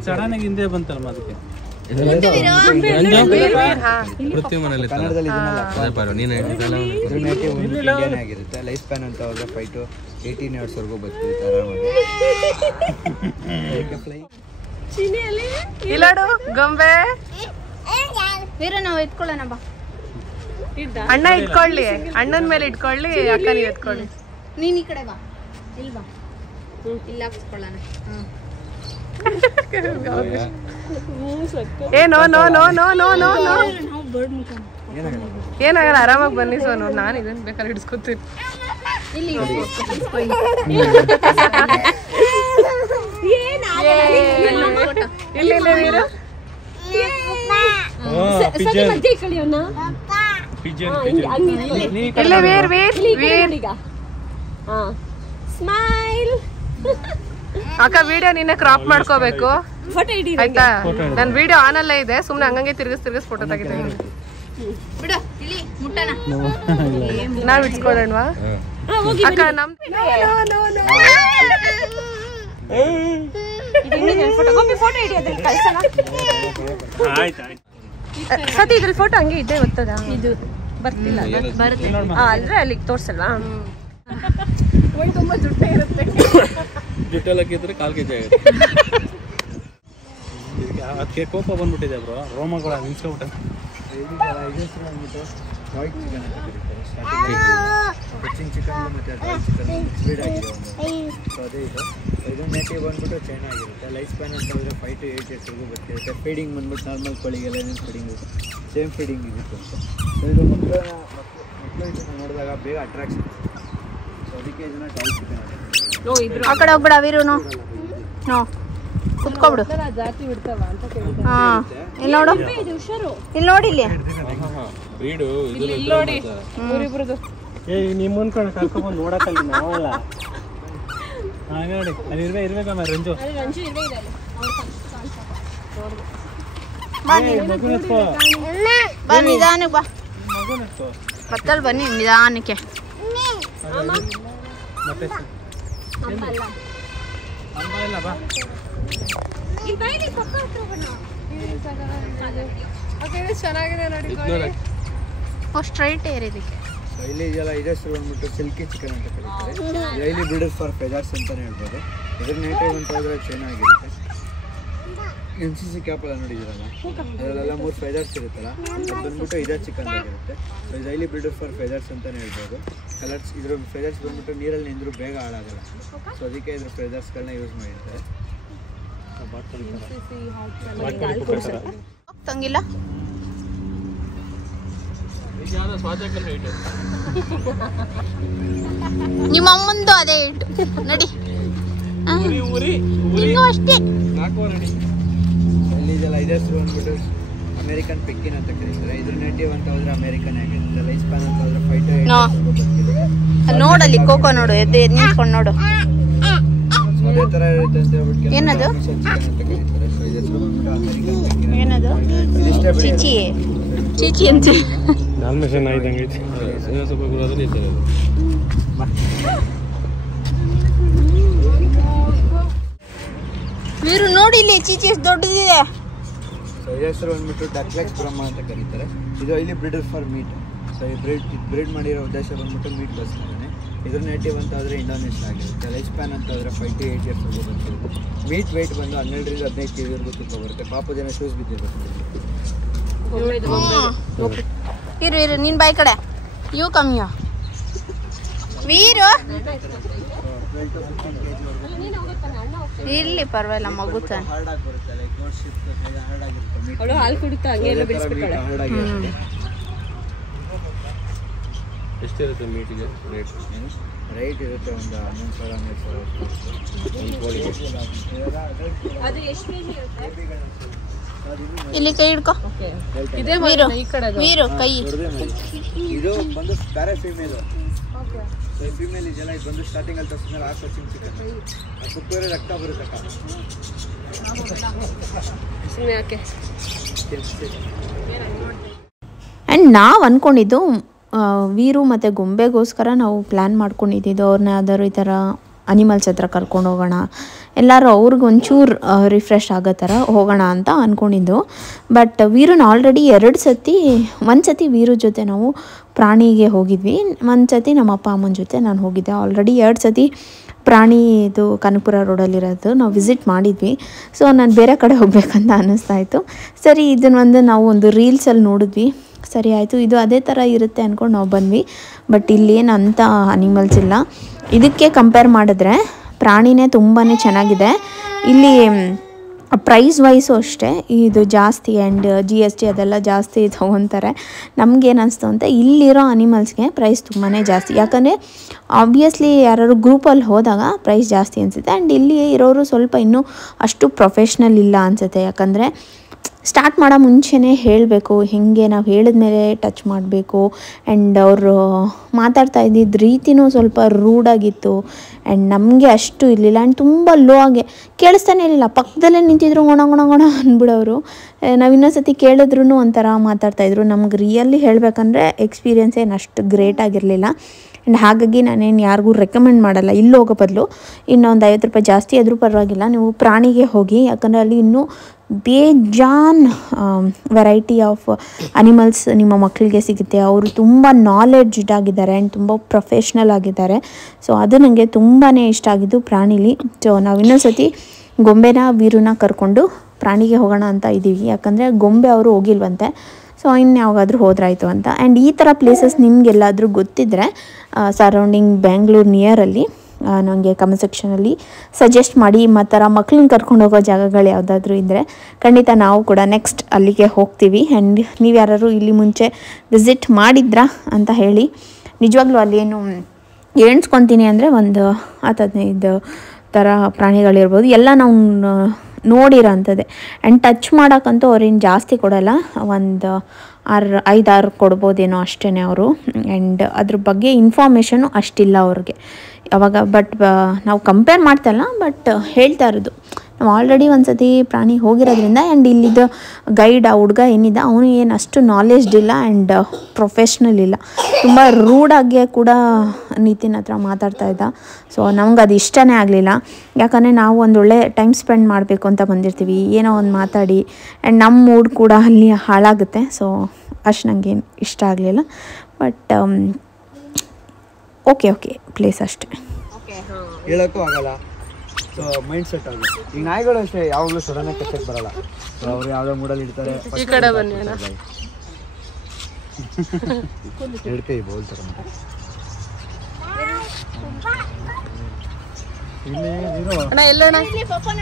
ಸಡನ್ ಆಗಿ ಹಿಂದೆ ಬಂತಲ್ಲ ಅದಕ್ಕೆ. ಪೃಥ್ವಿ ಮನೇಲಿ ಕನ್ನಡದಲ್ಲಿ ನೀನು ಇಂಡಿಯನ್ ಆಗಿರುತ್ತೆ. ಲೈಫ್ ಸ್ಪ್ಯಾನ್ ಅಂತ ಹೋದ್ರೆ 5 to 18 years ವರೆಗೂ ಬದುಕಿರುತ್ತೆ ಆರಾಮಾಗಿ. ಇಲ್ಲಾಡು ಗೊಂಬೆ. ವೀರ ನಾವು ಎತ್ಕೊಳ್ಳೋಣ ಬಾ. ಅಣ್ಣ ಇಟ್ಕೊಳ್ಳಿ, ಅಣ್ಣನ ಮೇಲೆ ಇಟ್ಕೊಳ್ಳಿ, ಅಕ್ಕ ನೀವು ಎತ್ಕೊಳ್ಳಿ. ನೀನ್ ಈ ಕಡೆ ಬಾ. ಇಲ್ಲಿ ಬಾ, ಇಲ್ಲಿ ಹಾಕ್ಸ್ಕೊಳ್ಳೋಣ. ಏ no no no no no no no ನಾವು ಬರ್ಡ್ ಮುಖಾನ ಏನಾಗಲ್ಲ, ಆರಾಮಾಗಿ ಬನ್ನಿ ಸೋನು. ನಾನು ಇದನ್ನ ಬೇಕಾದ್ರೆ ಹಿಡಿಸ್ಕೊತೀನಿ. ಇಲ್ಲಿ ಇಲ್ಲ ಇಲ್ಲ ವೀರು. ಇಲ್ಲ ವೀರ್ ವೀರ್ ವೀರ್. ಸ್ಮೈಲ್. ಅಕ್ಕ ವಿಡಿಯೋ ನಿನ್ನೆ ಕ್ರಾಪ್ ಮಾಡ್ಕೋಬೇಕು ಆಯ್ತಾ? ನನ್ ವಿಡಿಯೋ ಆನ್ ಅಲ್ಲೇ ಇದೆ, ಸುಮ್ನೆ ಹಂಗಂಗೆ ತಿರ್ಗಿಸ್ ಫೋಟೋ ತೆಗಿತೀನಿ. ಬಿಡು, ಇಲ್ಲಿ ಮುಟ್ಟಣ. ನಾವ್ ಇಟ್ಸ್ಕೊಳ್ಳೋಣವಾ ಅಕ್ಕ? ನಮ್ ಸತಿ ಇದ್ರಲ್ಲಿ ಫೋಟೋ ಹಂಗೆ ಇದೆ, ಗೊತ್ತದ? ಇದು ಬರ್ತಿಲ್ಲ ಅಂದ್ರೆ ಅಲ್ಲಿಗೆ ತೋರ್ಸಲ್ವಾ? ತುಂಬಾ ಜುಟ್ಟೆ ಇರುತ್ತೆ. ಜುಟ್ಟೆಲ್ಲ ಕಿದ್ರೆ 1/4 kg ಆಗುತ್ತೆ. ಅದಕ್ಕೆ ಕೋಪ ಬಂದ್ಬಿಟ್ಟಿದೆ ಬ್ರೋ, ರೋಮಗಳ ನಿಲ್ಸ್ಕೊಬಿಟ್ಟೆ. ಚಿಕನ್ ಚಿಕನ್ ಮತ್ತೆ ಚಿಕನ್ ಸ್ಪೀಡ್ ಆಗಿದೆ ಒಂದು. ಸೊ ಅದೇ ಇದು ನೇಟಿವ್ ಬಂದ್ಬಿಟ್ಟು ಚೈನಾ ಆಗಿರುತ್ತೆ. ಲೈಫ್ ಸ್ಪ್ಯಾನ್ ಅಂತ ಹೇಳಿದ್ರೆ 5 to 8 years ವರೆಗೂ ಬರ್ತಿರುತ್ತೆ. ಫೀಡಿಂಗ್ ಬಂದ್ಬಿಟ್ಟು ನಾರ್ಮಲ್ ಕೋಳಿಗೆಲ್ಲ ಏನೇನು ಫೀಡಿಂಗ್ ಸೇಮ್ ಫೀಡಿಂಗ್ ಇರುತ್ತೆ ಅಂತ. ಸೊ ಇದು ಮಕ್ಕಳು ಇದನ್ನು ನೋಡಿದಾಗ ಬೇಗ ಅಟ್ರಾಕ್ಷನ್. ಸೊ ಅದಕ್ಕೆ ಇದನ್ನು ಟಾಯ್ ಚಿಕನ್. ಆ ಕಡೆ ಹೋಗ್ಬೇಡ ವೀರುನು. ನೋ ಕುತ್ಕೊಬಿಡು. ಹಾ ಇಲ್ಲಿ ನೋಡು, ಇಲ್ಲಿ ನೋಡಿ, ಇಲ್ಲಿ ಬ್ರೀಡು ನೋಡಿ ಊರಿಬ್ರದ್ದು. ನಿಮ್ಮ ಮುಂದ್ಕೊಂಡು ಕರ್ಕೊಂಡ್ಬಂದು ನೋಡಕ್ಕಲ್ಲಿ ನಾವಲ್ಲ. ನೋಡಿ ಅಲ್ಲಿ ಇರ್ಬೇಕಮ್ಮ ರಂಜು. ಬಾ ನಿಧಾನಕ್ಕೆ ಬಾ. ಮತ್ತಲ್ಲಿ ಬನ್ನಿ ನಿಧಾನಕ್ಕೆ. ಮತ್ತೆ ಚೆನ್ನಾಗಿದೆ ನೋಡಿ. ಸ್ಟ್ರೈಟ್ ಏರ್ ಇದಕ್ಕೆ. ಸೊ ಇಲ್ಲಿ ಇದೆಲ್ಲ ಇದೆ ಹೆಸರು ಬಂದ್ಬಿಟ್ಟು ಸಿಲ್ಕಿ ಚಿಕನ್ ಅಂತ ಕರೀತಾರೆ. ಡೈಲಿ ಬ್ರೀಡರ್ ಫಾರ್ ಫೆದರ್ಸ್ ಅಂತಲೇ ಹೇಳ್ಬೋದು. ಇದ್ರ ನೇಟಿವ್ ಅಂತ ಹೇಳಿದ್ರೆ ಚೈನಾ ಆಗಿರುತ್ತೆ. NCC ಕ್ಯಾಪೆಲ್ಲ ನೋಡಿದ್ದೀರಲ್ಲ, ಅದರಲ್ಲೆಲ್ಲ 3 ಫೆದರ್ಸ್ ಇರುತ್ತಲ್ಲ, ಅದು ಬಂದ್ಬಿಟ್ಟು ಇದೇ ಚಿಕನ್ ಆಗಿರುತ್ತೆ. ಸೊ ಇದು ಡೈಲಿ ಬ್ರೀಡರ್ ಫಾರ್ ಫೆದರ್ಸ್ ಅಂತಲೇ ಹೇಳ್ಬೋದು. ಕಲರ್ಸ್ ಇದ್ರ ಫೆದರ್ಸ್ ಬಂದ್ಬಿಟ್ಟು ನೀರಲ್ಲಿ ನಿಂದರೂ ಬೇಗ ಹಾಳಾಗಲ್ಲ. ಸೊ ಅದಕ್ಕೆ ಇದ್ರ ಫೆದರ್ಸ್ಗಳನ್ನ ಯೂಸ್ ಮಾಡಿರ್ತಾರೆ. ತಂಗಿಲ್ಲ ನಿಮ್ಮ ಅಮ್ಮಂದು ಅದೇ ಇಟ್ಟು ನಡಿ. ಇನ್ನೂ ಅಷ್ಟೇ. ಅಲ್ಲಿ ಇದೆಲ್ಲ ಇದೆ ಹೆಸರು ಬಂದ್ಬಿಟ್ಟು ಅಮೇರಿಕನ್ ಪೆಕ್ಕಿನ್ ಅಂತ ಕರೀತಾರೆ. ಇದ್ರ ನೇಟಿವ್ ಅಂತ ಹೋದ್ರೆ ಅಮೇರಿಕನ್ ಆಗಿರುತ್ತೆ. ಲೈಫ್ ಸ್ಪ್ಯಾನ್ ಅಂತ ಹೋದ್ರೆ 5 to 8 ನೋಡಲ್ಲಿ ಕೋಕೋ ನೋಡು, ಎದ್ದು ನಿಂತ್ಕೊಂಡು ನೋಡು. ಅದೇ ತರ ಇರುತ್ತೆ ಅಂತ ಹೇಳ್ಬಿಟ್ಟು ಏನದು? ಚಿಕನ್ ಅಂತ ಕರೀತಾರೆ. ಸೊ ಇದು ಹೆಸರು ಬಂದ್ಬಿಟ್ಟು ಅಮೇರಿಕನ್ ಪೆಕ್ಕಿನ್. ಏನದು? ಇದಿಷ್ಟೇ ಬಿಡಿ. ಚೀಚಿ ಚೀಚಿ ಅಂತ. ನಾಲ್ಮೇಷನ್ ಆಯ್ತಂಗೆ ಐತಿ. ಸ್ವಲ್ಪ ಗುರುವಾದ್ರೆ ಈ ಥರ ಇದೆ. ವೀರು ನೋಡಿ ಇಲ್ಲಿ ಚೀಚಿ ಎಷ್ಟು ದೊಡ್ಡದಿದೆ. ಸೊ ಈ ಹೆಸರು ಬಂದ್ಬಿಟ್ಟು ಡಕ್ಲೆಕ್ಸ್ ಬ್ರಹ್ಮ ಅಂತ ಕರೀತಾರೆ. ಇದು ಇಲ್ಲಿ ಬ್ರೀಡರ್ ಫಾರ್ ಮೀಟ್. ಸೊ ಈ ಬ್ರೀಡ್ ಮಾಡಿರೋ ಉದ್ದೇಶ ಬಂದ್ಬಿಟ್ಟು ಮೀಟ್ ಬಸ್ತಾನೆ. ಇದ್ರ ನೇಟಿವ್ ಅಂತ ಆದರೆ ಇಂಡೋನೇಷ್ಯಾ ಆಗಿರುತ್ತೆ. ಲೈಫ್ ಸ್ಪ್ಯಾನ್ ಅಂತ ಆದರೆ 5 to 8 years ವರೆಗೂ ಬರ್ತಿರುತ್ತೆ. ಮೀಟ್ ವೆಯ್ಟ್ ಬಂದು 12 to 15 kg ವರೆಗೂ ತೂಕ ಬರುತ್ತೆ. ಪಾಪ ಜನ ಶೂಸ್ ಬಿದ್ದಿರುತ್ತೆ. ಇರು ಇರು ನೀನ್ ಬಾಯ್ ಕಡೆ. You come you Veeru. ಇಲ್ಲಿ ಪರವಾಗಿಲ್ಲ ಮಗು ತಾನೆ. ಹಾರ್ಡ್ ಆಗಿ ಬರುತ್ತೆ, ಲೈಕ್ ನೋಟ್ ಶಿಫ್ಟ್ ಹಾರ್ಡ್ ಆಗಿರುತ್ತೆ. ಅವಳು ಹಾಲು ಕುಡಿತಾ ಹಂಗೆ ಎಲ್ಲ ಬಿಡಿಸ್ಬಿಡ್ತಾಳೆ. ಹಾರ್ಡ್ ಆಗಿರುತ್ತೆ. ಎಷ್ಟಿರುತ್ತೆ ಮೀಟಿಗೆ ರೇಟ್? ರೈಟ್ ಇರುತ್ತೆ ಒಂದು 11,000-12,000. ಅದು ಎಷ್ಟು ಕೆಜಿ ಇರುತ್ತೆ? ಇಲ್ಲಿ ಕೈ ಹಿಡ್ಕೊ ಇದೇ ವೀರು, ಈ ಕಡೆ ವೀರು ಕೈ. ಇದು ಬಂದು ಬೇರೆ ಫೀಮೇಲ್. ಸೊ ಈ ಫೀಮೇಲ್ ಇದೆಲ್ಲ ಇದು ಬಂದು ಸ್ಟಾರ್ಟಿಂಗ್ ಅಲ್ಲಿ ತೋರಿಸಿದ್ರೆ 6 ವರ್ಷ ಚಿಕನ್. ಕುಕ್ಕರೆ ರಕ್ತ ಬರುತ್ತೆ ಅಕ್ಕ. ಸುಮ್ಮನೆ ಯಾಕೆ? ಆ್ಯಂಡ್ ನಾವು ಅಂದ್ಕೊಂಡಿದ್ದು ವೀರು ಮತ್ತು ಗೊಂಬೆಗೋಸ್ಕರ ನಾವು ಪ್ಲ್ಯಾನ್ ಮಾಡ್ಕೊಂಡಿದ್ದು ಅವ್ರನ್ನ ಯಾವ್ದಾದ್ರು ಈ ಥರ ಅನಿಮಲ್ಸ್ ಹತ್ರ ಕರ್ಕೊಂಡು ಹೋಗೋಣ, ಎಲ್ಲರೂ ಅವ್ರಿಗೆ ಒಂಚೂರು ರಿಫ್ರೆಶ್ ಆಗೋ ಥರ ಹೋಗೋಣ ಅಂತ ಅಂದ್ಕೊಂಡಿದ್ದು. ಬಟ್ ವೀರನ್ನ ಆಲ್ರೆಡಿ 2 ಸತಿ, ಒಂದು ಸತಿ ವೀರು ಜೊತೆ ನಾವು ಪ್ರಾಣಿಗೆ ಹೋಗಿದ್ವಿ, ಒಂದು ಸತಿ ನಮ್ಮ ಅಪ್ಪ ಅಮ್ಮನ ಜೊತೆ ನಾನು ಹೋಗಿದ್ದೆ. ಆಲ್ರೆಡಿ 2 ಸತಿ ಪ್ರಾಣಿ ಇದು ಕನಕಪುರ ರೋಡಲ್ಲಿರೋದು ನಾವು ವಿಸಿಟ್ ಮಾಡಿದ್ವಿ. ಸೊ ನಾನು ಬೇರೆ ಕಡೆ ಹೋಗ್ಬೇಕಂತ ಅನ್ನಿಸ್ತಾ ಇತ್ತು. ಸರಿ ಇದನ್ನೊಂದು ನಾವು ಒಂದು ರೀಲ್ಸಲ್ಲಿ ನೋಡಿದ್ವಿ, ಸರಿ ಆಯಿತು ಇದು ಅದೇ ಥರ ಇರುತ್ತೆ ಅಂದ್ಕೊಂಡು ನಾವು ಬಂದ್ವಿ. ಬಟ್ ಇಲ್ಲೇನು ಅಂಥ ಅನಿಮಲ್ಸ್ ಇಲ್ಲ. ಇದಕ್ಕೆ ಕಂಪೇರ್ ಮಾಡಿದ್ರೆ ಪ್ರಾಣಿನೇ ತುಂಬಾ ಚೆನ್ನಾಗಿದೆ. ಇಲ್ಲಿ ಪ್ರೈಸ್ ವೈಸು ಅಷ್ಟೇ ಇದು ಜಾಸ್ತಿ, ಆ್ಯಂಡ್ GST ಅದೆಲ್ಲ ಜಾಸ್ತಿ ತೊಗೊತಾರೆ. ನಮಗೇನು ಅನಿಸ್ತು ಅಂತ ಇಲ್ಲಿರೋ ಅನಿಮಲ್ಸ್ಗೆ ಪ್ರೈಸ್ ತುಂಬಾ ಜಾಸ್ತಿ. ಯಾಕಂದರೆ ಆಬ್ವಿಯಸ್ಲಿ ಯಾರು ಗ್ರೂಪಲ್ಲಿ ಹೋದಾಗ ಪ್ರೈಸ್ ಜಾಸ್ತಿ ಅನಿಸುತ್ತೆ. ಆ್ಯಂಡ್ ಇಲ್ಲಿ ಇರೋರು ಸ್ವಲ್ಪ ಇನ್ನೂ ಅಷ್ಟು ಪ್ರೊಫೆಷ್ನಲ್ ಇಲ್ಲ ಅನಿಸುತ್ತೆ. ಯಾಕಂದರೆ ಸ್ಟಾರ್ಟ್ ಮಾಡೋ ಮುಂಚೆನೇ ಹೇಳಬೇಕು, ಹೇಗೆ ನಾವು ಹೇಳಿದ್ಮೇಲೆ ಟಚ್ ಮಾಡಬೇಕು. ಆ್ಯಂಡ್ ಅವರು ಮಾತಾಡ್ತಾ ಇದ್ದಿದ್ದ ರೀತಿಯೂ ಸ್ವಲ್ಪ ರೂಡಾಗಿತ್ತು. ಆ್ಯಂಡ್ ನಮಗೆ ಅಷ್ಟು ಇರಲಿಲ್ಲ. ಆ್ಯಂಡ್ ತುಂಬ ಲೋ ಆಗಿ ಕೇಳಿಸ್ತಾನೆ ಇರಲಿಲ್ಲ. ಪಕ್ಕದಲ್ಲೇ ನಿಂತಿದ್ರು ಗೊಣ ಗೊಣ ಗೊಣ ಅಂದ್ಬಿಡೋರು. ನಾವು ಇನ್ನೊಂದ್ಸತಿ ಕೇಳಿದ್ರೂ ಒಂಥರ ಮಾತಾಡ್ತಾಯಿದ್ರು. ನಮ್ಗೆ ರಿಯಲಿ ಹೇಳಬೇಕಂದ್ರೆ ಎಕ್ಸ್ಪೀರಿಯನ್ಸ್ ಏನು ಅಷ್ಟು ಗ್ರೇಟ್ ಆಗಿರಲಿಲ್ಲ. ಆ್ಯಂಡ್ ಹಾಗಾಗಿ ನಾನೇನು ಯಾರಿಗೂ ರೆಕಮೆಂಡ್ ಮಾಡಲ್ಲ. ಇಲ್ಲಿ ಹೋಗೋ ಬದಲು ಇನ್ನೊಂದು 50 ರೂಪಾಯಿ ಜಾಸ್ತಿ ಆದರೂ ಪರವಾಗಿಲ್ಲ, ನೀವು ಪ್ರಾಣಿಗೆ ಹೋಗಿ. ಯಾಕಂದರೆ ಅಲ್ಲಿ ಇನ್ನೂ ಬೇಜಾನ್ ವೆರೈಟಿ ಆಫ್ ಅನಿಮಲ್ಸ್ ನಿಮ್ಮ ಮಕ್ಕಳಿಗೆ ಸಿಗುತ್ತೆ. ಅವರು ತುಂಬ ನಾಲೆಡ್ಜ್ಡ್ ಆಗಿದ್ದಾರೆ ಆ್ಯಂಡ್ ತುಂಬ ಪ್ರೊಫೆಷ್ನಲ್ ಆಗಿದ್ದಾರೆ. ಸೊ ಅದು ನನಗೆ ತುಂಬಾ ಇಷ್ಟ ಆಗಿದ್ದು ಪ್ರಾಣಿಲಿ. ಸೊ ನಾವು ಇನ್ನೊಂದು ಸತಿ ಗೊಂಬೆನ ವೀರುನ ಕರ್ಕೊಂಡು ಪ್ರಾಣಿಗೆ ಹೋಗೋಣ ಅಂತ ಇದ್ದೀವಿ. ಯಾಕಂದರೆ ಗೊಂಬೆ ಅವರು ಹೋಗಿಲ್ವಂತೆ. ಸೊ ಇನ್ಯಾವಾಗಾದರೂ ಹೋದ್ರಾಯ್ತು ಅಂತ. ಆ್ಯಂಡ್ ಈ ಥರ ಪ್ಲೇಸಸ್ ನಿಮಗೆಲ್ಲಾದರೂ ಗೊತ್ತಿದ್ದರೆ ಸರೌಂಡಿಂಗ್ ಬ್ಯಾಂಗ್ಳೂರು ನಿಯರಲ್ಲಿ ನನಗೆ ಕಮೆಂಟ್ ಸೆಕ್ಷನಲ್ಲಿ ಸಜೆಸ್ಟ್ ಮಾಡಿ. ಮತ್ತು ಮಕ್ಕಳನ್ನ ಕರ್ಕೊಂಡು ಹೋಗೋ ಜಾಗಗಳು ಯಾವುದಾದ್ರೂ ಇದ್ದರೆ ಖಂಡಿತ ನಾವು ಕೂಡ ನೆಕ್ಸ್ಟ್ ಅಲ್ಲಿಗೆ ಹೋಗ್ತೀವಿ. ಆ್ಯಂಡ್ ನೀವು ಯಾರು ಇಲ್ಲಿ ಮುಂಚೆ ವಿಸಿಟ್ ಮಾಡಿದ್ರಾ ಅಂತ ಹೇಳಿ. ನಿಜವಾಗ್ಲೂ ಅಲ್ಲೇನು ಎಣಿಸ್ಕೊತೀನಿ ಅಂದರೆ ಒಂದು 10-15 ಥರ ಪ್ರಾಣಿಗಳಿರ್ಬೋದು. ಎಲ್ಲ ನಾವು ನೋಡಿರೋ ಅಂಥದ್ದೇ. ಆ್ಯಂಡ್ ಟಚ್ ಮಾಡೋಕ್ಕಂತೂ ಅವ್ರೇನು ಜಾಸ್ತಿ ಕೊಡೋಲ್ಲ, ಒಂದು 5-6 ಕೊಡ್ಬೋದೇನೋ ಅಷ್ಟೇ ಅವರು. ಆ್ಯಂಡ್ ಅದ್ರ ಬಗ್ಗೆ ಇನ್ಫಾರ್ಮೇಷನು ಅಷ್ಟಿಲ್ಲ ಅವ್ರಿಗೆ ಅವಾಗ. ಬಟ್ ನಾವು ಕಂಪೇರ್ ಮಾಡ್ತಾಯಿಲ್ಲ, ಬಟ್ ಹೇಳ್ತಾ ಇರೋದು ನಾವು ಆಲ್ರೆಡಿ ಒಂದು ಸತಿ ಪ್ರಾಣಿ ಹೋಗಿರೋದ್ರಿಂದ. ಆ್ಯಂಡ್ ಇಲ್ಲಿದ್ದು ಗೈಡ್ ಆ ಹುಡುಗ ಏನಿದೆ ಅವನು ಏನು ಅಷ್ಟು ನಾಲೆಜ್ಡ್ ಇಲ್ಲ ಆ್ಯಂಡ್ ಪ್ರೊಫೆಷ್ನಲ್ ಇಲ್ಲ. ತುಂಬ ರೂಡಾಗಿ ಕೂಡ ನಿತಿನ್ ಹತ್ರ ಮಾತಾಡ್ತಾ ಇದ್ದ. ಸೊ ನಮ್ಗೆ ಅದು ಇಷ್ಟನೇ ಆಗಲಿಲ್ಲ. ಯಾಕಂದರೆ ನಾವು ಒಂದೊಳ್ಳೆ ಟೈಮ್ ಸ್ಪೆಂಡ್ ಮಾಡಬೇಕು ಅಂತ ಬಂದಿರ್ತೀವಿ, ಏನೋ ಒಂದು ಮಾತಾಡಿ ಆ್ಯಂಡ್ ನಮ್ಮ ಮೂಡ್ ಕೂಡ ಅಲ್ಲಿ ಹಾಳಾಗುತ್ತೆ. ಸೊ ಅಷ್ಟು ನನಗೇನು ಇಷ್ಟ ಆಗಲಿಲ್ಲ. ಬಟ್ ಓಕೆ ಪ್ಲೇಸ್ ಅಷ್ಟೇ. ಹೇಳೋಕ್ಕೂ ಆಗಲ್ಲ. ಸೊ ಮೈಂಡ್ ಸೆಟ್ ಆಗುತ್ತೆ. ಈಗ ನಾಯಿಗಳು ಅಷ್ಟೇ, ಯಾವಾಗಲೂ ಸಡನ್ನಾಗಿ ಕಚ್ಚಕ್ಕೆ ಬರಲ್ಲ. ಸೊ ಅವ್ರು ಯಾವುದೋ ಮೂಡಲ್ಲಿ ಇರ್ತಾರೆ. ಈ ಕಡೆ ಬನ್ನಿ ಅಣ್ಣ. 2 ಕೈ ಬೋಲ್ತಾರೆ. ಅಣ್ಣ ಎಲ್ಲಣ್ಣ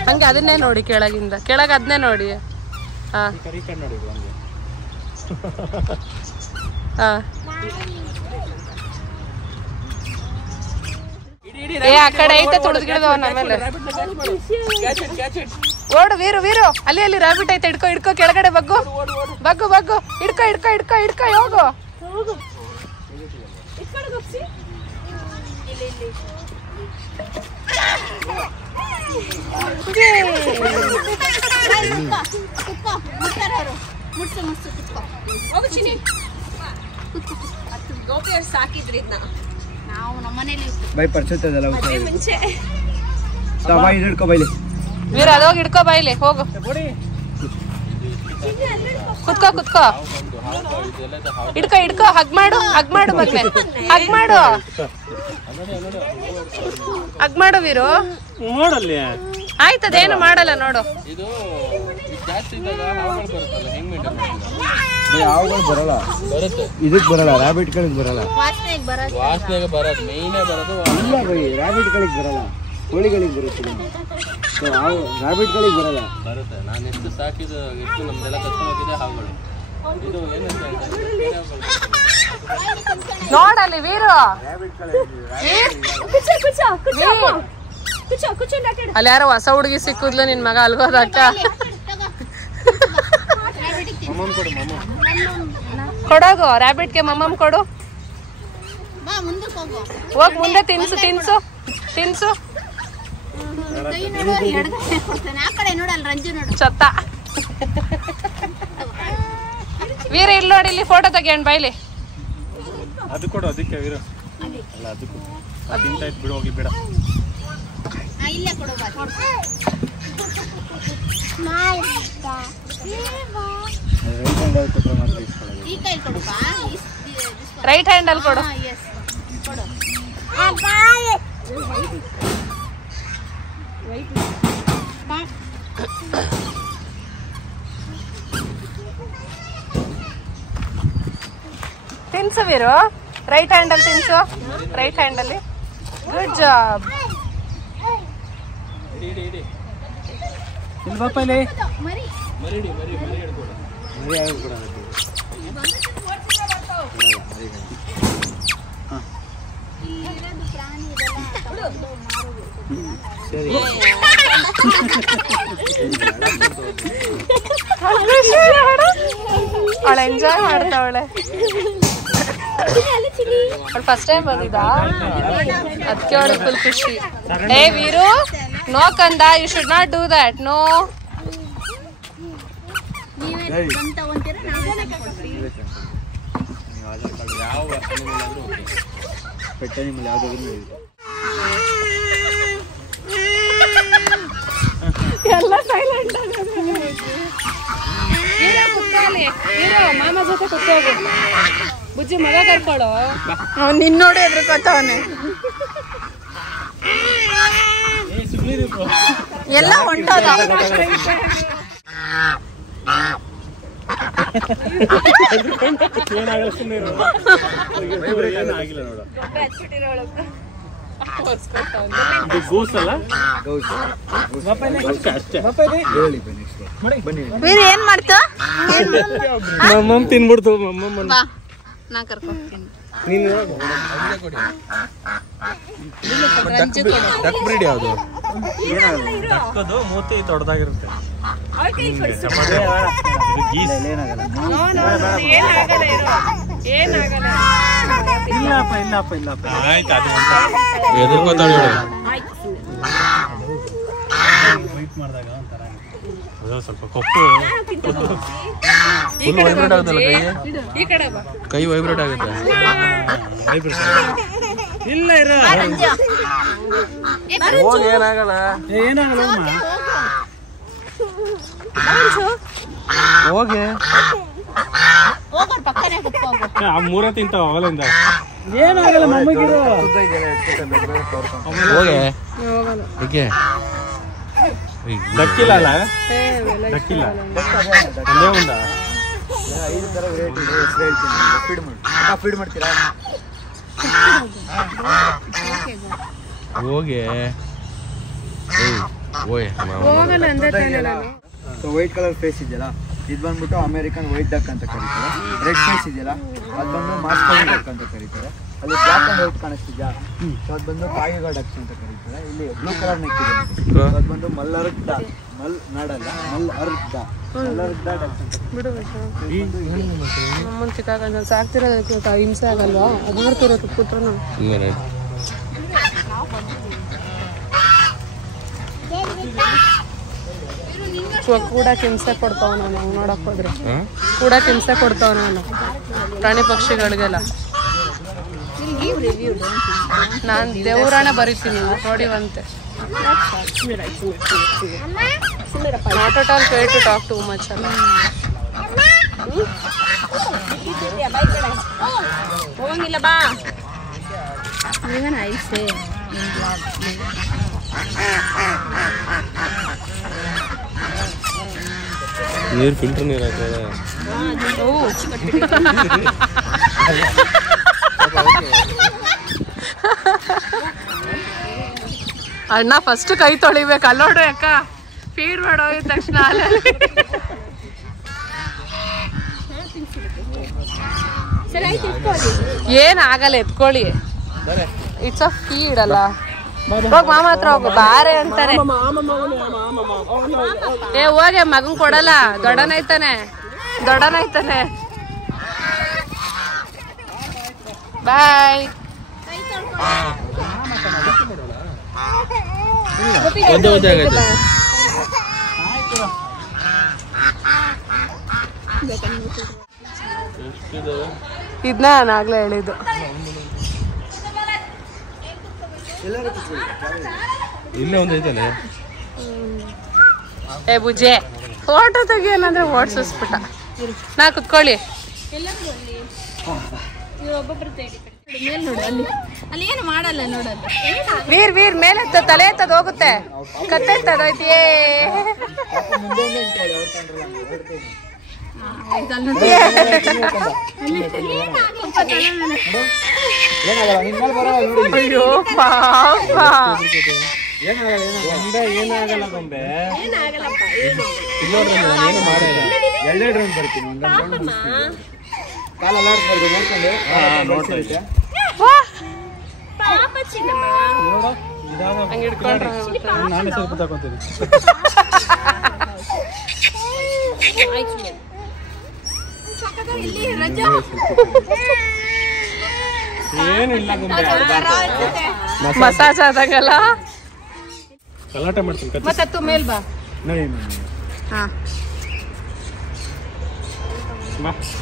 ಹಂಗೆ ಅದನ್ನೇ ನೋಡಿ, ಕೆಳಗಿಂದ ಕೆಳಗೆ ಅದನ್ನೇ ನೋಡಿ. ಹಾಂ ಹಾಂ ಏ ಆ ಕಡೆ ಐತೆ ತುಳಿದ್ಗಿಡ್ದವ ನಮ್ಮೇಲೆ. ಓಡು ವೀರು ಅಲ್ಲಿ ರಾಬಿಟ್ ಐತೆ. ಹಿಡ್ಕೊ ಕೆಳಗಡೆ ಬಗ್ಗು ಹಿಡ್ಕೊ ಹೋಗು. ಸಾಕಿದ್ರಿ ನಾವು ನಮ್ಮನೇಲಿ ಬೈ ಪರ್ಚೆತ್ತದಲ್ಲ ಮುಂಚೆ. ಬೈ ಹಿಡ್ಕೊ ಬೈಲಿ ವೀರ ಅದೋಗಿ ಹಿಡ್ಕೊ ಬೈಲಿ ಹೋಗು. ಕುತ್ಕೋ ಹಿಡ್ಕೊ ಹಗ್ ಮಾಡು ಮೊದ್ಲೆ ಹಗ್ ಮಾಡು ವೀರು. ಆಯ್ತದೇನು ಮಾಡಲ್ಲ ನೋಡು. ಯಾವಾಗ ಬರಲ್ಲ, ಇದಕ್ಕೆ ಬರಲ್ಲ, ರ್ಯಾಬಿಟ್ ಗಳಿಗೆ ಬರಲ್ಲ. ವಾಸನೆಗೆ ಬರೋದು ಮೇಯ್ನೇ ಬರೋದು. ಇಲ್ಲ ಬೈ, ರ್ಯಾಬಿಟ್ ಗಳಿಗೆ ಬರಲ್ಲ, ಕೋಳಿಗಳಿಗೆ ಬರುತ್ತೆ. ರಾಬಿಟ್ಗಳಿಗೆ ಬರಲ್ಲ. ಬರುತ್ತೆ. ನಾನು ಎಷ್ಟು ಸಾಕಿದ್ದು, ಎಷ್ಟು ನಮ್ದೆಲ್ಲ ಕರ್ಕೊಂಡು ಹೋಗಿದೆ ಹಾವುಗಳು. ಇದು ಏನಂತ ನೋಡಲ್ಲಿ ವೀರು, ಅಲ್ಲಿ ಯಾರೋ ಹೊಸ ಹುಡುಗಿ ಸಿಕ್ಕುದ್ಲು ನಿನ್ ಮಗ ಅಲ್ಗೋದಕ್ಕ. ಕೊಡೋಗು ರ್ಯಾಬಿಟ್ಗೆ ಮಮ್ಮಮ್ ಕೊಡು. ಹೋಗ್ ಮುಂದೆ ತಿನ್ಸು ತಿನ್ಸು ತಿನ್ಸು. ಚತ್ತ ವೀರ ಇಲ್ಲಿ ನೋಡಿ, ಇಲ್ಲಿ ಫೋಟೋ ತೆಗಿಯಣ್ಣ ಬೈಲಿ. ಅದು ಕೊಡು, ಅದಕ್ಕೆ ವೀರ ಅಲ್ಲ ಅದಕ್ಕೂ ತಿಂತ ಇತ್ತು ಬಿಡು, ಹೋಗಿ ಬಿಡ. ಇಲ್ಲೇ ಕೊಡು. ಈ ಕೈ ಕೊಡು. ರೈಟ್ ಹ್ಯಾಂಡ್ ಅಲ್ಲಿ ಕೊಡು. ತಿನ್ಸು ವೀರು, ರೈಟ್ ಹ್ಯಾಂಡ್ ಅಲ್ಲಿ ತಿನ್ಸು, ರೈಟ್ ಹ್ಯಾಂಡ್ ಅಲ್ಲಿ. Good job. ಅವಳು ಎಂಜಾಯ್ ಮಾಡ್ತಾವಳೆ. ಅವಳು ಫಸ್ಟ್ ಟೈಮ್ ಬಂದಿದ್ದ, ಅದಕ್ಕೆ ಅವಳಿಗೆ ಫುಲ್ ಖುಷಿ. ಏ ವೀರು, ನೋ ಕಂದ, you should not do that. No. ಎಲ್ಲ ಸೈಲೆಂಟ್ ಮಾಮ ಜೊತೆ ಕೂತ್ಕೋಗು. ಬುಜ್ಜಿ ಮಗ ಕರ್ಕೊಳ್ಳೋ. ಅವ್ನು ನಿನ್ನ ನೋಡಿ ಎದ್ರಕೋತವನೆ. ಎಲ್ಲ ಹೊಂಟೋದ. ವೀರ ಏನ್ ಮಾಡ್ತು? ಮಮ್ಮಮ್ ತಿನ್ಬಿಡ್ತು. ಮಮ್ಮಮ್ಮ ನಾ ಕರ್ಕೊಂಡ್ತೀನಿ. ಡಕ್ ಬ್ರೀಡ್ ಯಾವುದು? ಡಕ್ಕದು ಮೂತಿ ದೊಡ್ಡದಾಗಿರುತ್ತೆ. ಆಯ್ತು, ಅದು ಎದುರ್ಕೋತಾಳೆ. ಸ್ವಲ್ಪ ಕೊಪ್ಪು ಫುಲ್ ವೈಬ್ರೇಟ್ ಆಗುತ್ತಲ್ಲ ಕೈ ವೈಬ್ರೇಟ್ ಆಗುತ್ತೆ. ಇಲ್ಲ ಹೋಗಿ ಏನಾಗಲ್ಲ, ಏನಾಗಲ್ಲ ಹೋಗಿ. ಆ ಮೂರ ತಿಂತಾವ ಅವಲಿಂದ ಏನಾಗಲ್ಲ. ಹೋಗಿ ದಕ್ಕಿಲ್ಲ ಅಲ್ಲ, ದಕ್ಕಿಲ್ಲ. ಒಂದೇ ಒಂದ 5 ತರ ವೆರೈಟಿ ಇದೆ. ಹೆಸರು ಹೇಳ್ತೀನಿ, ಫೀಡ್ ಮಾಡ್ತೀರಾ? ಹೋಗಿ ಸೊ ವೈಟ್ ಕಲರ್ ಫೇಸ್ ಇದೆಯಲ್ಲ, ಇದು ಬಂದ್ಬಿಟ್ಟು ಅಮೆರಿಕನ್ ವೈಟ್ ಡಕ್ ಅಂತ ಕರೀತಾರೆ. ರೆಡ್ ಫೇಸ್ ಇದೆಯಲ್ಲ, ಅದು ಬಂದು ಮಾಸ್ಕೋ ಡಕ್ ಅಂತ ಕರೀತಾರೆ. ಅಲ್ಲಿ ಬ್ಲಾಕ್ ಅಂಡ್ ವೈಟ್ ಕಾಣಿಸ್ತಿದ್ಯಾ, ಸೊ ಅದು ಬಂದು ಕಾಯಿಗ ಡಕ್ಸ್ ಅಂತ ಕರೀತಾರೆ. ಇಲ್ಲಿ ಬ್ಲೂ ಕಲರ್ ನೆಕ್ ಇದೆ, ಅದು ಬಂದು ಮಲ್ಲರ್ದ, ನಾಡಲ್ಲ ಮಲ್ಲರ್ದ ಡಕ್ಸ್ ಅಂತ. ನಮ್ಮನ್ನ ಚಿಕ್ಕ ಸಾಕ್ತಿರೋದಕ್ಕೆ ಹಿಂಸೆ ಆಗಲ್ವಾ? ಅದು ನೋಡ್ತಿರೋದು ಕೂತ್ರು ಕೂಡ ಹಿಂಸೆ ಕೊಡ್ತಾವ. ನಾನು ನೋಡಕ್ ಹೋದ್ರೆ ಕೂಡ ಹಿಂಸೆ ಕೊಡ್ತಾವ ನಾನು ಪ್ರಾಣಿ ಪಕ್ಷಿಗಳಿಗೆಲ್ಲ. ನಾನ್ ದೇವರಾಣ ಬರೀತೀನಿ, ನೋಡಿವಂತೆ. Not at all fair to talk too much ಅಲ್ಲ. ಹೋಗಂಗಿಲ್ಲ ಬಾ. even I say ನೀರು ಫಿಲ್ಟರ್ ನೀರು ಹಾಕೋದ. ಅಣ್ಣ ಫಸ್ಟ್ ಕೈ ತೊಳಿಬೇಕು. ಅಲ್ಲೋಡು ಅಕ್ಕ, ಫೀಡ್ ಮಾಡೋಗಿದ ತಕ್ಷಣ ಹಾಲಲ್ಲಿ ಏನಾಗಲ್ಲ, ಎತ್ಕೊಳ್ಳಿ. ಇಟ್ಸ್ ಅ ಫೀಡ್ ಅಲ್ಲ. ಹೋಗ್ ಮಾಮ ಹತ್ರ ಹೋಗು, ಬಾರೆ ಅಂತಾನೆ. ಹೋಗೆ ಮಗನ್ ಕೊಡಲ್ಲ, ದೊಡ್ಡನೈತಾನೆ. ಬಾಯ್. ಇದನ್ನ ನಾನು ಆಗ್ಲೇ ಹೇಳಿದ್ದು. ಇಲ್ಲೇ ಒಂದು ಐತಲ್ಲ. ಏ ಬುಜ್ಜೆ, ಫೋಟೋ ತೆಗಿಯೋನಂದ್ರೆ ಓಡ್ಸಿಸ್ಬಿಟ್ಟ. ನಾ ಕುತ್ಕೊಳ್ಳಿ. ಅಲ್ಲಿ ಏನು ಮಾಡಲ್ಲ ನೋಡೋದು. ವೀರ್ ಮೇಲೆ ತಲೆ ಎತ್ತದ ಹೋಗುತ್ತೆ, ಕತ್ತೆ ಎತ್ತದೈತಿಯೇ. ಅಯ್ಯೋ ಪಾಪ. ಏನಾಗಲ್ಲ ಗೊಂಬೆ, ಎರಡೆರಡು ರೌಂಡ್ ಬರ್ತೀನಿ. ನಾನೇ ಸ್ವಲ್ಪ ತಗೊಂತೀನಿ. ಏನಿಲ್ಲ ಗೊಂಬೆ, ಮಸಾಜ್ ಆದಂಗಲ್ಲ. ಗಲಾಟೆ ಮಾಡ್ತೀನಿ. ಮತ್ತೆ ತು ಮೇಲ್ ಬಾ.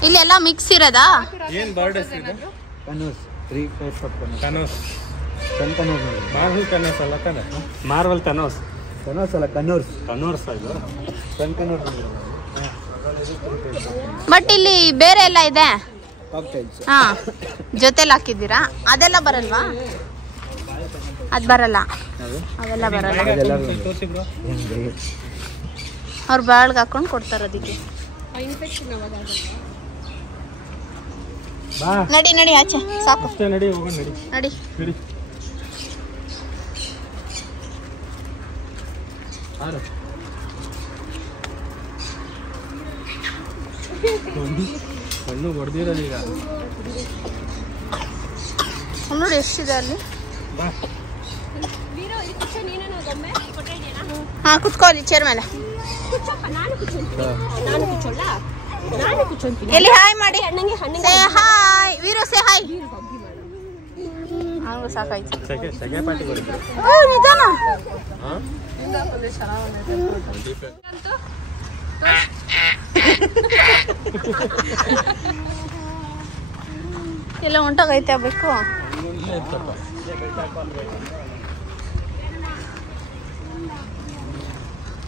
ಇಲ್ಲೆಲ್ಲ ಮಿಕ್ಸ್ ಇರೋದಾ? ಏನ್ ಬರ್ಡೇಸ್ ಇದೆ? ಕನೂಸ್ 3 types of ಕನೋಸ್. ಮಾರ್ವಲ್ ಕನೂಸ್ ಅಲ್ಲ ತಾನೆ? ಮಾರ್ವಲ್ ಕನೋಸ್. ಕನೂಸ್ ಅಲ್ಲ, ಕನೂರ್ಸ್. ಕನೋರ್ಸ್ ಇದು ಕನೂರ್ಸ್. ಬಟ್ ಇಲ್ಲಿ ಬೇರೆ ಎಲ್ಲ ಇದೆ. ಕಾಕ್ಟೈಲ್ಸ್. ಹಾ, ಜೊತೆಲಿ ಹಾಕಿದ್ದೀರಾ? ಅದೆಲ್ಲ ಬರಲ್ವಾ? ಅದ್ ಬರಲ್ಲ, ಅವೆಲ್ಲ ಬರಲ್ಲ. ತೋರಿಸಿ ಬ್ರೋ. ಅವ್ರು ಬಾಳ್ಗೆ ಹಾಕೊಂಡು ಕೊಡ್ತಾರ ಅದಕ್ಕೆ. ಬಾ ನಡಿ ಆಚೆ ಸಾಕು. ಅಷ್ಟೇ, ನಡಿ ಹೋಗೋಣ. ನಡಿ. ಹಣ್ಣು ಹೊಡೆದಿರೋದು ಈಗ. ನೋಡಿ ಎಷ್ಟಿದೆ ಅಲ್ಲಿ. ಬಾ. ಹಾ, ಕುತ್ಕೊಳ್ಳಿ ಚೇರ್ ಮೇಲೆ. ಎಲ್ಲಿ ಹಾಯ್ ಮಾಡಿ. Say hi Veeru, say hi. ಹಂಗ ಸಾಕಾಯ್ತು. ಸೆಗೆ ಪಾರ್ಟಿ ಕೊಡಿದ್ರು. ನಿಧಾನ. ಎಲ್ಲ ಹೊಂಟೋಗೈತೆ ಬೇಕು.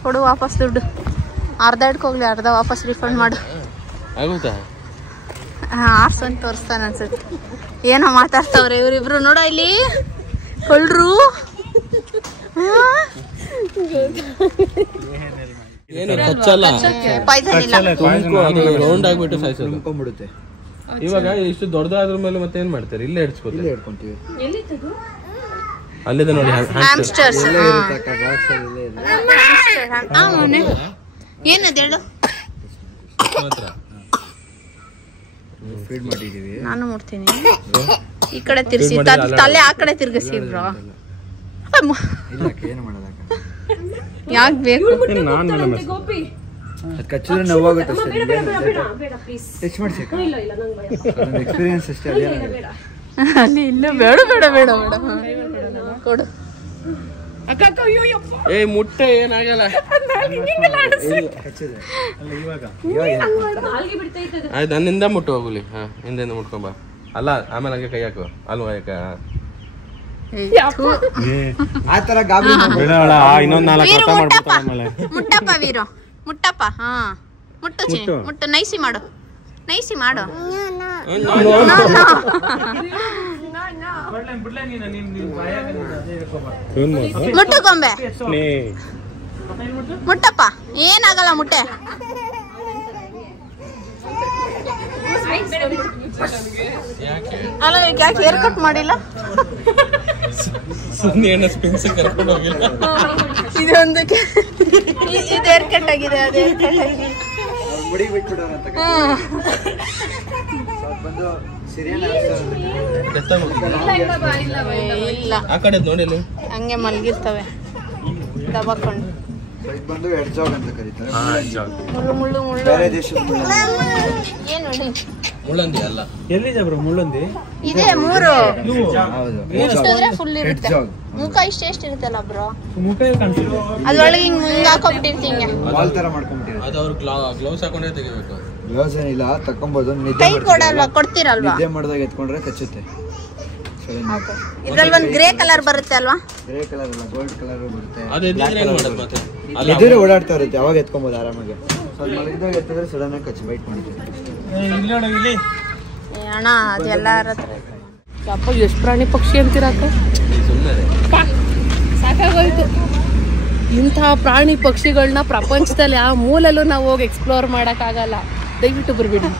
ಕೊಡು ವಾಪಸ್ ದುಡ್ಡು. ಅರ್ಧ ಇಟ್ಕೋಗ್ಲಿ, ಅರ್ಧ ವಾಪಸ್ ರಿಫಂಡ್ ಮಾಡು. ಆಗುತ್ತಾ? ಆರ್ಸ್ ಅಂತ ತೋರಿಸ್ತಾನೆ ಅನ್ಸುತ್ತೆ. ಏನೋ ಮಾತಾಡ್ತಾವ್ರೆ ಇವರಿಬ್ರು. ನೋಡ ಇಲ್ಲಿ ಕೊಳ್ರು. ಪಾಯ್ಸನ್ ಇಲ್ಲ. ರೌಂಡ್ ಆಗ್ಬಿಟ್ಟು ಸಾಯಿಸೋದು. ತುಂಬ್ಕೊಂಡ್ಬಿಡುತ್ತೆ. ಇವಾಗ ಇಷ್ಟು ದೊಡ್ಡದಾದ್ರ ಮೇಲೆ ಮತ್ತೆ ಏನ್ ಮಾಡ್ತಾರೆ? ಇಲ್ಲೇ ಇಡ್ಸ್ಕೊತೀವಿ. ಇಲ್ಲೇ ಇಟ್ಕೊಂತೀವಿ. ಅಲ್ಲಿದೆ ನೋಡಿ ಹ್ಯಾಮ್ಸ್ಟರ್ಸ್. ಇಲ್ಲೇ ಇರುತ್ತೆ ಅಕ್ಕ, ಬಾಕ್ಸ್ ಅಲ್ಲಿ ಇಲ್ಲೇ ಇದೆ. ಏನದು ಹೇಳು. ಫೀಡ್ ಮಾಡಿದೀವಿ. ನಾನು ಮುಡ್ತೀನಿ. ಈ ಕಡೆ ತಿರ್ಸಿ, ತಲೆ ಆ ಕಡೆ ತಿರ್ಗಿಸಿ ಬ್ರೋ. ಇಲ್ಲ ಏನು ಮಾಡಲ್ಲ. ಯಾಕೆ ಬೇಕು? ಅದು ಕಚ್ಚಿದ್ರೆ ನೋವಾಗುತ್ತೆ ಅಷ್ಟೇ. ಟಚ್ ಮಾಡ್ಸಿ, ಎಕ್ಸ್ಪೀರಿಯನ್ಸ್ ಅಷ್ಟೇ. ಅಲ್ಲಿ ಇಲ್ಲ, ಬೇಡ ಕೊಡು. ಏ ಮುಟ್ಟೆ ಏನಾಗಲ್ಲ. ಆಯ್ತು, ನನ್ನಿಂದ ಮುಟ್ಟು ಹೋಗುಲಿ. ಹಾ, ಹಿಂದಿಂದ ಮುಟ್ಕೊಂಬ. ಅಲ್ಲ, ಆಮೇಲೆ ಹಂಗೆ ಕೈ ಹಾಕು. ಅಲ್ವಾ ಯಾಕ ಆತರ ಗಾಬರಿ ಇನ್ನೊಂದ್ 4 ವೀರು ಅರ್ಥ ಮುಟ್ಟಪ್ಪ. ಮಾಡ್ಬಿಡ್ತಾನೆ ಆಮೇಲೆ. ಮುಟ್ಟಪ್ಪ ವೀರು, ಮುಟ್ಟಪ್ಪ. ಹಾ, ಮುಟ್ಟು ನೈಸಿ ಮಾಡು. ಮುಟ್ಟು ಗೊಂಬೆ, ಮುಟ್ಟಪ್ಪ. ಏನಾಗಲ್ಲ, ಮುಟ್ಟೆ. ಅಲ್ಲ, ಯಾಕೆ ಹೇರ್ ಕಟ್ ಮಾಡಿಲ್ಲ? ಕರ್ಕೊಂಡು ಹೋಗಿಲ್ಲ. ಇದೊಂದಕ್ಕೆ ಇದು ಏರ್ ಕಟ್ ಆಗಿದೆ, ಅದೇ ಮುಡಿ ಬಿಟ್ಬಿಡೋಣ ಅಂತ ಬಂದು ಸಿರಿಯನ್ ಇಲ್ಲ ಆ ಕಡೆ ನೋಡಿ ಹಂಗೆ ಮಲಗಿರ್ತವೆ ದಬಾಕೊಂಡು. ಇದು ಬಂದು ಎಡ್ಜಾಗ್ ಅಂತ ಕರೀತಾರೆ. ಮುಳ್ಳು ಮುಳ್ಳು ಮುಳ್ಳು ಬೇರೆ ದೇಶದ ಮುಳ್ಳು. ಏನು ಮುಳ್ಳಂದಿ ಅಲ್ಲ. ಎಲ್ಲಿದೆ ಬ್ರೋ ಮುಳ್ಳಂದಿ? ಇದೆ 3 ಹೌದು ಮುಟ್ಟಿದ್ರೆ ಫುಲ್ ಇರುತ್ತೆ. ಎಡ್ಜಾಗ್ ಮುಖ ಇಷ್ಟೆಷ್ಟು ಇರುತ್ತಲ್ಲ ಬ್ರೋ, ಮುಖ ಕಾಣಿಸ್ತಿದೆ. ಅದ್ರೊಳಗೆ ಹಿಂಗ್ ಮುಂದೆ ಹಾಕೊಂಡ್ಬಿಟ್ಟಿರ್ತೀನಿ. ಬಾಲ್ ತರ ಮಾಡ್ಕೊಂಡ್ಬಿಟ್ಟಿರೋದು. ಅದು ಅವ್ರು ಗ್ಲೌಸ್ ಹಾಕೊಂಡೇ ತೆಗಿಬೇಕು. ಗ್ಲೌಸ್ ಏನಿಲ್ಲ, ತಕೊಂಬೋದು. ಕೈ ಕೊಡಲ್ವಾ, ಕೊಡ್ತೀರಲ್ವಾ? ನಿದ್ದೆ ಮಾಡಿದಾಗ ಎತ್ಕೊಂಡ್ರೆ ಕಚ್ಚುತ್ತೆ. ಇದ್ರಲ್ಲಿ ಒಂದು ಗ್ರೇ ಕಲರ್ ಬರುತ್ತೆ ಅಲ್ವಾ? ಗ್ರೇ ಕಲರ್ ಅಲ್ಲ, ಗೋಲ್ಡ್ ಕಲರ್ ಬರುತ್ತೆ. ಅದು ಎದ್ದಿದ್ರೆ ಏನ್ ಮಾಡೋದು ಮತ್ತೆ? ಎದುರು ಓಡಾಡ್ತಾ ಇರುತ್ತೆ, ಅವಾಗ ಎತ್ಕೊಬೋದು ಆರಾಮಾಗಿ. ಸ್ವಲ್ಪ ಮಲಗಿದಾಗ ಎತ್ತಿದ್ರೆ ಸಡನ್ ಆಗಿ ಕಚ್ಚಿ ಬೈಟ್ ಮಾಡುತ್ತೆ. ಇಲ್ಲಿ ಅಣ್ಣ ಅದು ಎಲ್ಲಾರ ಹತ್ರ ಅಪ್ಪ ಎಷ್ಟು ಪ್ರಾಣಿ ಪಕ್ಷಿ ಅಂತೀರಾಕ, ಸಾಕಾಗೋಯ್ತು. ಇಂತಹ ಪ್ರಾಣಿ ಪಕ್ಷಿಗಳನ್ನ ಪ್ರಪಂಚದಲ್ಲಿ ಯಾವ ಮೂಲಲ್ಲೂ ನಾವು ಹೋಗಿ ಎಕ್ಸ್ಪ್ಲೋರ್ ಮಾಡೋಕ್ಕಾಗಲ್ಲ. ದಯವಿಟ್ಟು ಬರ್ಬಿಡಿ.